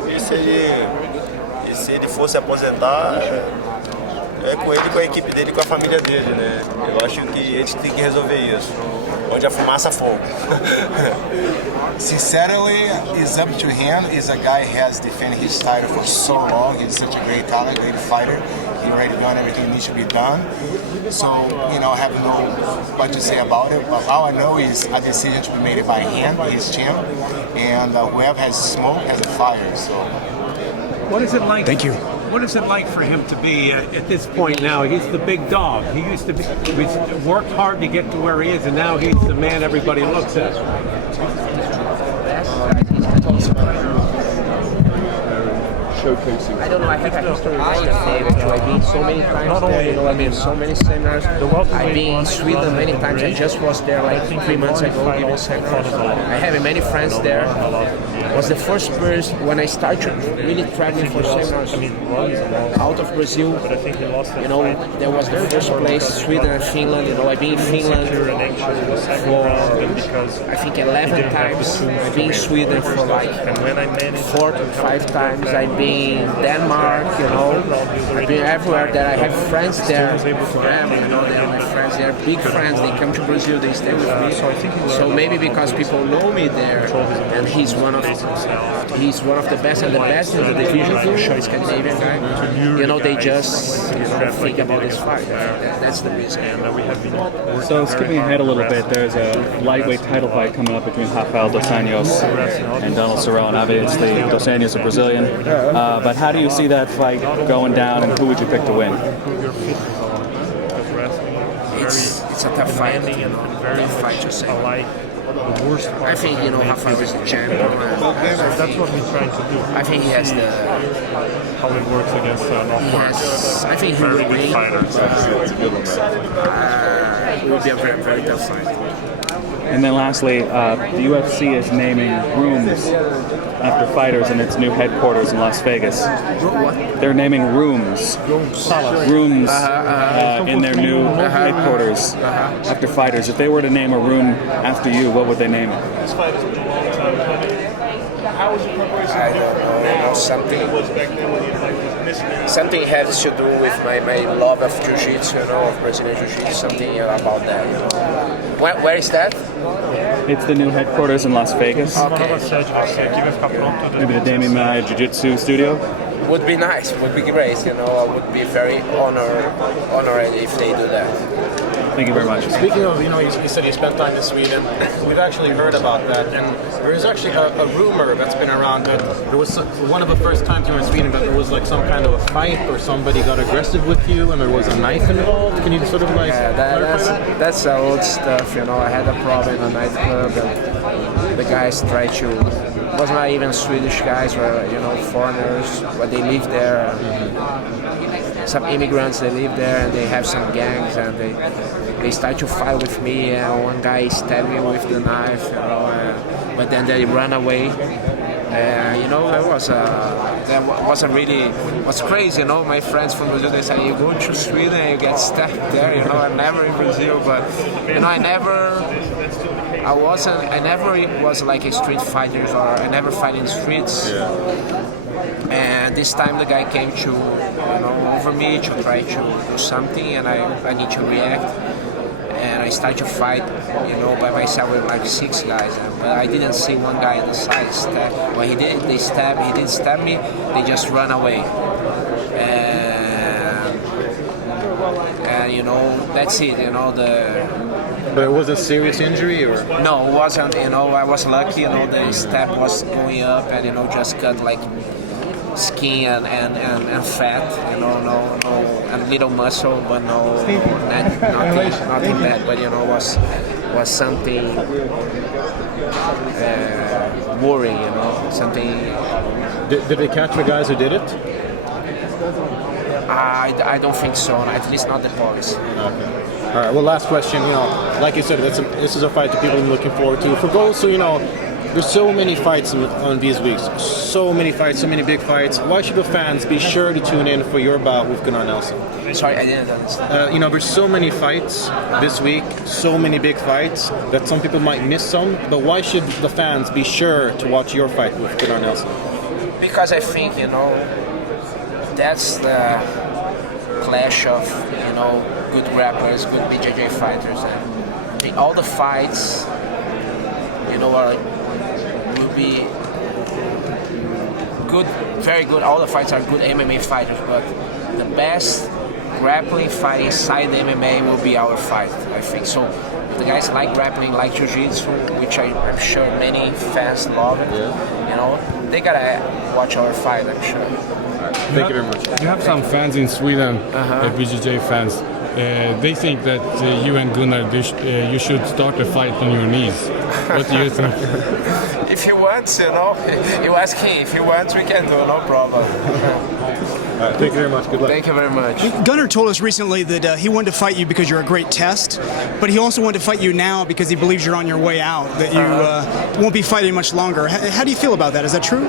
E se ele fosse aposentar, é com ele, com a equipe dele, com a família dele, né? Eu acho que eles têm que resolver isso. Onde a fumaça fogo. Sincerely, it's up to him. He's a guy who has defended his title for so long. He's such a great talent, great fighter. He already done everything that needs to be done. So, I have no what to say about it. But all I know is a decision to be made by him, his champ, and whoever has smoke has a fire. So, what is it like? Thank you. What is it like for him to be at this point now? He's the big dog. He used to be, he's worked hard to get to where he is, and now he's the man everybody looks at. showcasing? I don't know. I have a history in Scandinavia. I've been so many times there. You know, I've been so many seminars. I've been in Sweden many times. I just was there like 3 months ago giving seminars. I have many friends there. Was the first person when I started really traveling for seminars out of Brazil. You know, there was the first place, Sweden and Finland. You know, I've been in Finland for I think 11 times. I've been in Sweden for like 4 to 5 times. I've been in Denmark. You know, I've been everywhere. That I have friends there forever. You know, they're my friends. They're big friends. They come to Brazil. They stay with me. So maybe because people know me there, and he's one of the best and the best in the division, for sure, Scandinavian guy. You know, they just think about this fight. That's the reason. So skipping ahead a little bit, there's a lightweight title fight coming up between Rafael dos Anjos and Donald Cerrone. And obviously, dos Anjos a Brazilian. But how do you see that fight going down, and who would you pick to win? It's a tough fight. Tough fight to say. I think, you know, Rafael is the champion. That's what we're trying to do. I think he has the... How it works against yes, I think he will win. It will be a very, very tough fight. And then lastly, the UFC is naming rooms after fighters in its new headquarters in Las Vegas. What? They're naming rooms in their new headquarters after fighters. If they were to name a room after you, what would they name it? I don't know, something has to do with my love of jiu-jitsu, you know, of Brazilian jiu-jitsu, something about that. You know. Where is that? It's the new headquarters in Las Vegas. Okay. Maybe the Demian Maia Jiu-Jitsu studio. Would be nice, would be great, you know, I would be very honored if they do that. Thank you very much. Speaking of, you know, you said you spent time in Sweden. We've actually heard about that, and there is actually a rumor that's been around that there was one of the first times you were in Sweden that there was like some kind of a fight or somebody got aggressive with you and there was a knife involved. Can you sort of like... Yeah, that's old stuff, you know. I had a problem in a nightclub and the guys tried to... It was not even Swedish guys, or, you know, foreigners, but they live there. Some immigrants, they live there and they have some gangs and they start to fight with me, and one guy stabbed me with the knife, you know, but then they ran away. You know, that was crazy, you know. My friends from Brazil, they say, you go to Sweden and you get stabbed there, you know. I'm never in Brazil, but, you know, I never was like a street fighter, or I never fight in streets. And this time the guy came to, you know, over me to try to do something, and I need to react. And I started to fight, you know, by myself with like 6 guys. But I didn't see one guy on the side stab. Well, he didn't stab me, they just run away. And you know, that's it, you know, But it wasn't serious injury, or? No, it wasn't, you know, I was lucky, you know, the stab was going up and, you know, just cut like skin and fat, you know, no, and little muscle, but nothing bad, but, you know, was something worrying, you know, something. Did they catch the guys who did it? I don't think so, at least not the police. Okay. All right, well, last question, you know, like you said, this is a fight that people are looking forward to. For those who, you know, there's so many fights on these weeks, so many fights, so many big fights. Why should the fans be sure to tune in for your bout with Gunnar Nelson? Sorry, I didn't understand. You know, there's so many fights this week, so many big fights, that some people might miss some, but why should the fans be sure to watch your fight with Gunnar Nelson? Because I think, you know, that's the clash of, you know, good grapplers, good BJJ fighters. And I think all the fights, you know, will be good, very good. All the fights are good MMA fighters, but the best grappling fight inside the MMA will be our fight, I think. So the guys like grappling, like jiu-jitsu, which I'm sure many fans love it. You know, they gotta watch our fight, I'm sure. Thank you very much. You have some fans in Sweden, BJJ fans. they think that you and Gunnar, you should start a fight on your knees. What do you think? If he wants, you ask him. If he wants, we can do, no problem. Thank you very much. Good luck. Thank you very much. Gunnar told us recently that he wanted to fight you because you're a great test, but he also wanted to fight you now because he believes you're on your way out, that you won't be fighting much longer. How do you feel about that? Is that true?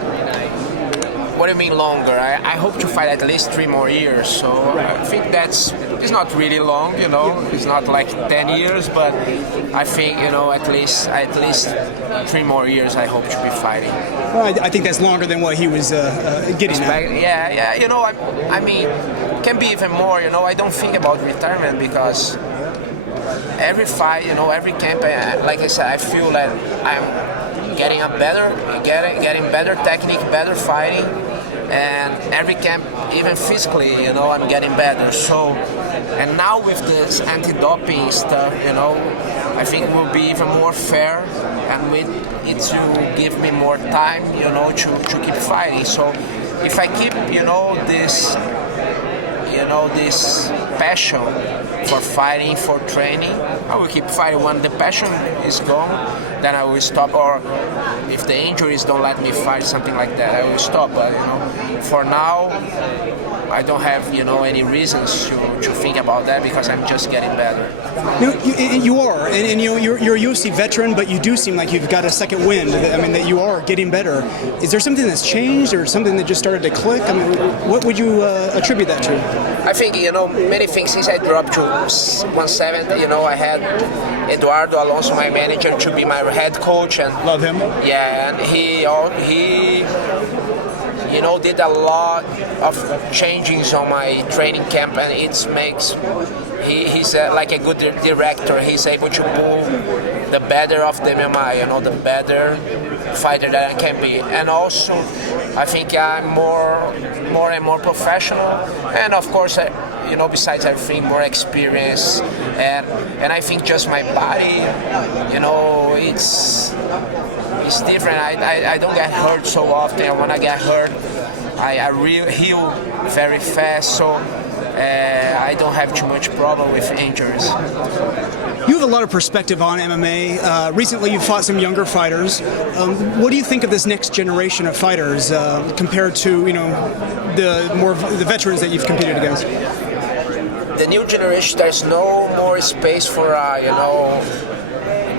What do you mean longer? I hope to fight at least 3 more years. So I think it's not really long, It's not like 10 years, but I think, at least 3 more years I hope to be fighting. Well, I think that's longer than what he was getting at. Yeah. I mean, can be even more, I don't think about retirement because every fight, every camp, like I said, I feel that I'm getting better technique, better fighting, and every camp, even physically, I'm getting better. So, and now with this anti-doping stuff, I think it will be even more fair, and it will give me more time, to keep fighting. So, if I keep, this passion for fighting, for training, I will keep fighting. When the passion is gone, then I will stop. Or if the injuries don't let me fight, something like that, I will stop. But for now, I don't have any reasons to think about that because I'm just getting better. You are, and you're a UFC veteran, but you do seem like you've got a second wind. I mean, that you are getting better. Is there something that's changed, or something that just started to click? I mean, what would you attribute that to? I think many things. Since I dropped to 170, I had Eduardo Alonso, my manager, to be my head coach, and love him. Yeah, and he did a lot of changes on my training camp, and he's like a good director. He's able to pull the better of Demian Maia, the better fighter that I can be. And also, I think I'm more and more professional, and of course, besides everything, more experience, and I think just my body, it's different. I don't get hurt so often, and when I get hurt, I really heal very fast, so I don't have too much problem with injuries. You have a lot of perspective on MMA. Recently, you fought some younger fighters. What do you think of this next generation of fighters compared to the veterans that you've competed against? The new generation, there's no more space for a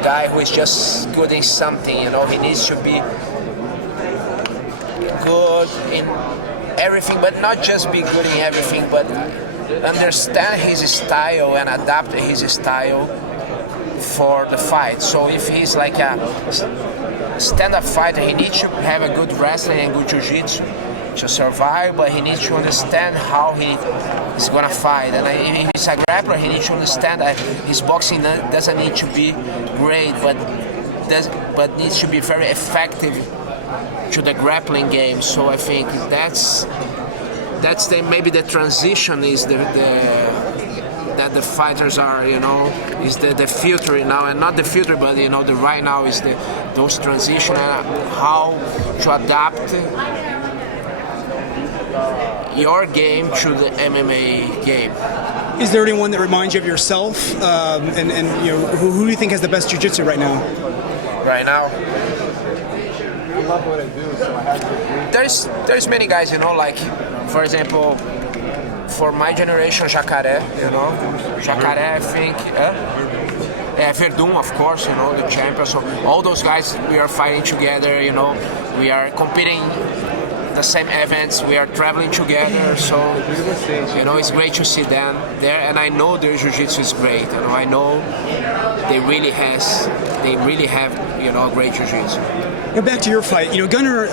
guy who is just good in something. He needs to be good in everything, but not just be good in everything, but understand his style and adapt his style for the fight. So if he's like a stand-up fighter, he needs to have a good wrestling and good jiu-jitsu to survive, but he needs to understand how he is going to fight. And if he's a grappler, he needs to understand that his boxing doesn't need to be great, but needs to be very effective to the grappling game. So I think that's maybe the transition is that the fighters are, is the future now, and not the future, but the right now is those transition and how to adapt your game to the MMA game. Is there anyone that reminds you of yourself, and who do you think has the best jiu-jitsu right now? Right now, there's many guys, like, for example, for my generation, Jacare, Jacare, I think, Verdun, of course, the champion. So all those guys, we are fighting together, we are competing the same events, we are traveling together, so it's great to see them there, and I know their jiu-jitsu is great. I know they really have great jiu-jitsu. Now back to your fight. Gunnar,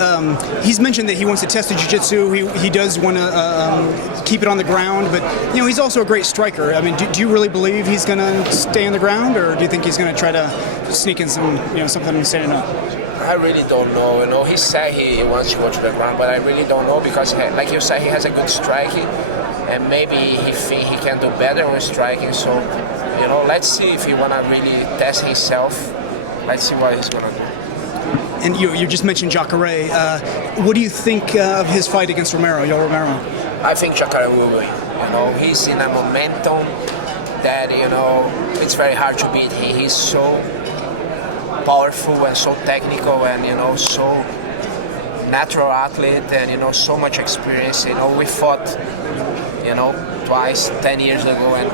he's mentioned that he wants to test the jiu-jitsu. He does want to keep it on the ground, but he's also a great striker. I mean, do you really believe he's going to stay on the ground, or do you think he's going to try to sneak in something standing up? I really don't know. He said he wants to go to the ground, but I really don't know because, like you said, he has a good striking, and maybe he think he can do better with striking. So, let's see if he want to really test himself. Let's see what he's gonna do. And you just mentioned Jacare. What do you think of his fight against Yoel Romero? I think Jacare will win. He's in a momentum that, you know, it's very hard to beat him. He's so powerful and so technical and, you know, so natural athlete and, you know, so much experience. You know, we fought, you know, twice 10 years ago, and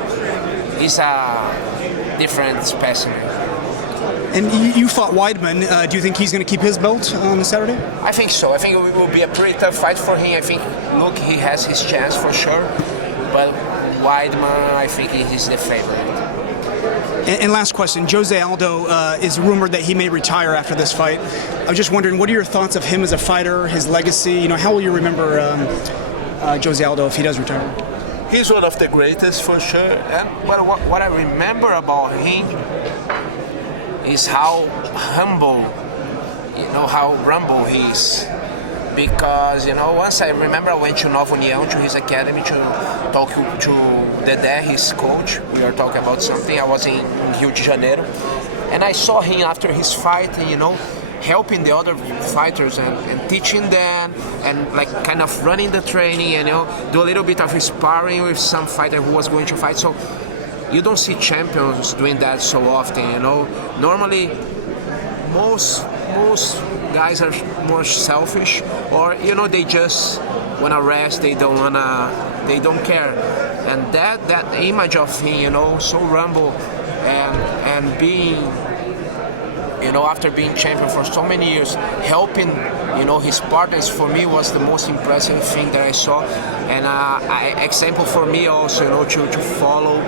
he's a different specimen. And you fought Weidman. Do you think he's going to keep his belt on Saturday? I think so. I think it will be a pretty tough fight for him. I think, look, he has his chance for sure, but Weidman, I think he's the favorite. And last question, Jose Aldo is rumored that he may retire after this fight. I was just wondering, what are your thoughts of him as a fighter, his legacy? You know, how will you remember Jose Aldo if he does retire? He's one of the greatest for sure. And what I remember about him is how humble, you know, how rumble he is. Because, you know, once I remember I went to Nova União, to his academy, to talk to Dedé, his coach. We were talking about something. I was in Rio de Janeiro. And I saw him after his fight, and, you know, helping the other fighters and teaching them and like kind of running the training and, you know, do a little bit of sparring with some fighter who was going to fight. So you don't see champions doing that so often, you know. Normally, most guys are more selfish, or, you know, they just wanna rest, they don't care. And that image of him, you know, so rumble and being, you know, after being champion for so many years, helping, you know, his partners, for me was the most impressive thing that I saw. And example for me also, you know, to follow,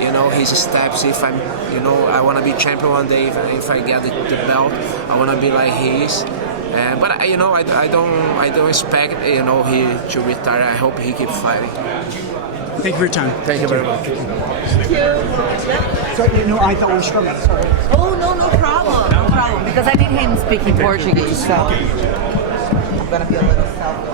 you know, his steps. If I'm, you know, I want to be champion one day. If I get the belt, I want to be like he is. But you know, I don't expect, you know, he to retire. I hope he keeps fighting. Thank you for your time. Thank you very much. So, you know, I thought we were struggling. Sorry. Oh, no problem. No problem. Because I need him speaking Portuguese, so I'm going to be a little selfish.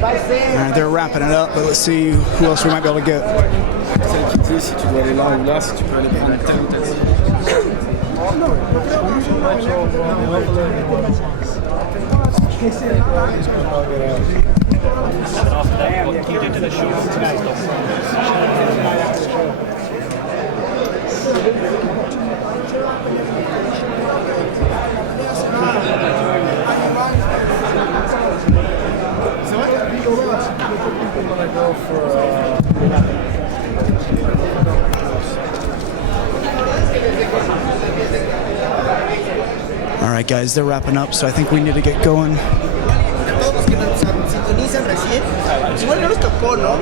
All right, they're wrapping it up, but let's see who else we might be able to get. All right, guys, they're wrapping up, so I think we need to get going. Todos que nos sintonizan recién, igual no nos tocó, ¿no?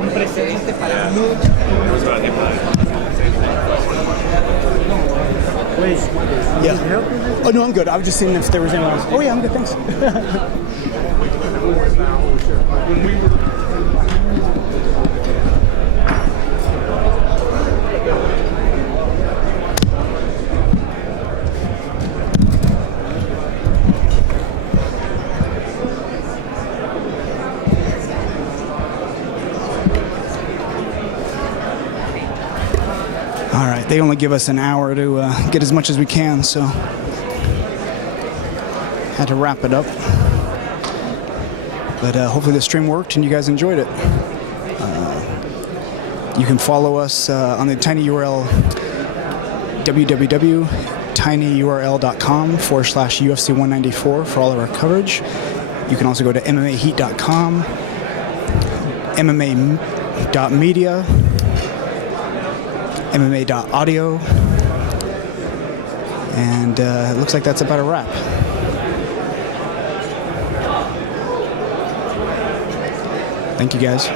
Un precedente para muchos. Yeah. Oh, no, I'm good. I was just seeing if there was anyone else. Oh, yeah, I'm good, thanks. All right, they only give us an hour to get as much as we can, so had to wrap it up. But hopefully the stream worked and you guys enjoyed it. You can follow us on the tiny URL www.tinyurl.com/UFC194 for all of our coverage. You can also go to MMA H.E.A.T.com, MMA.media, MMA.audio, and it looks like that's about a wrap. Thank you, guys.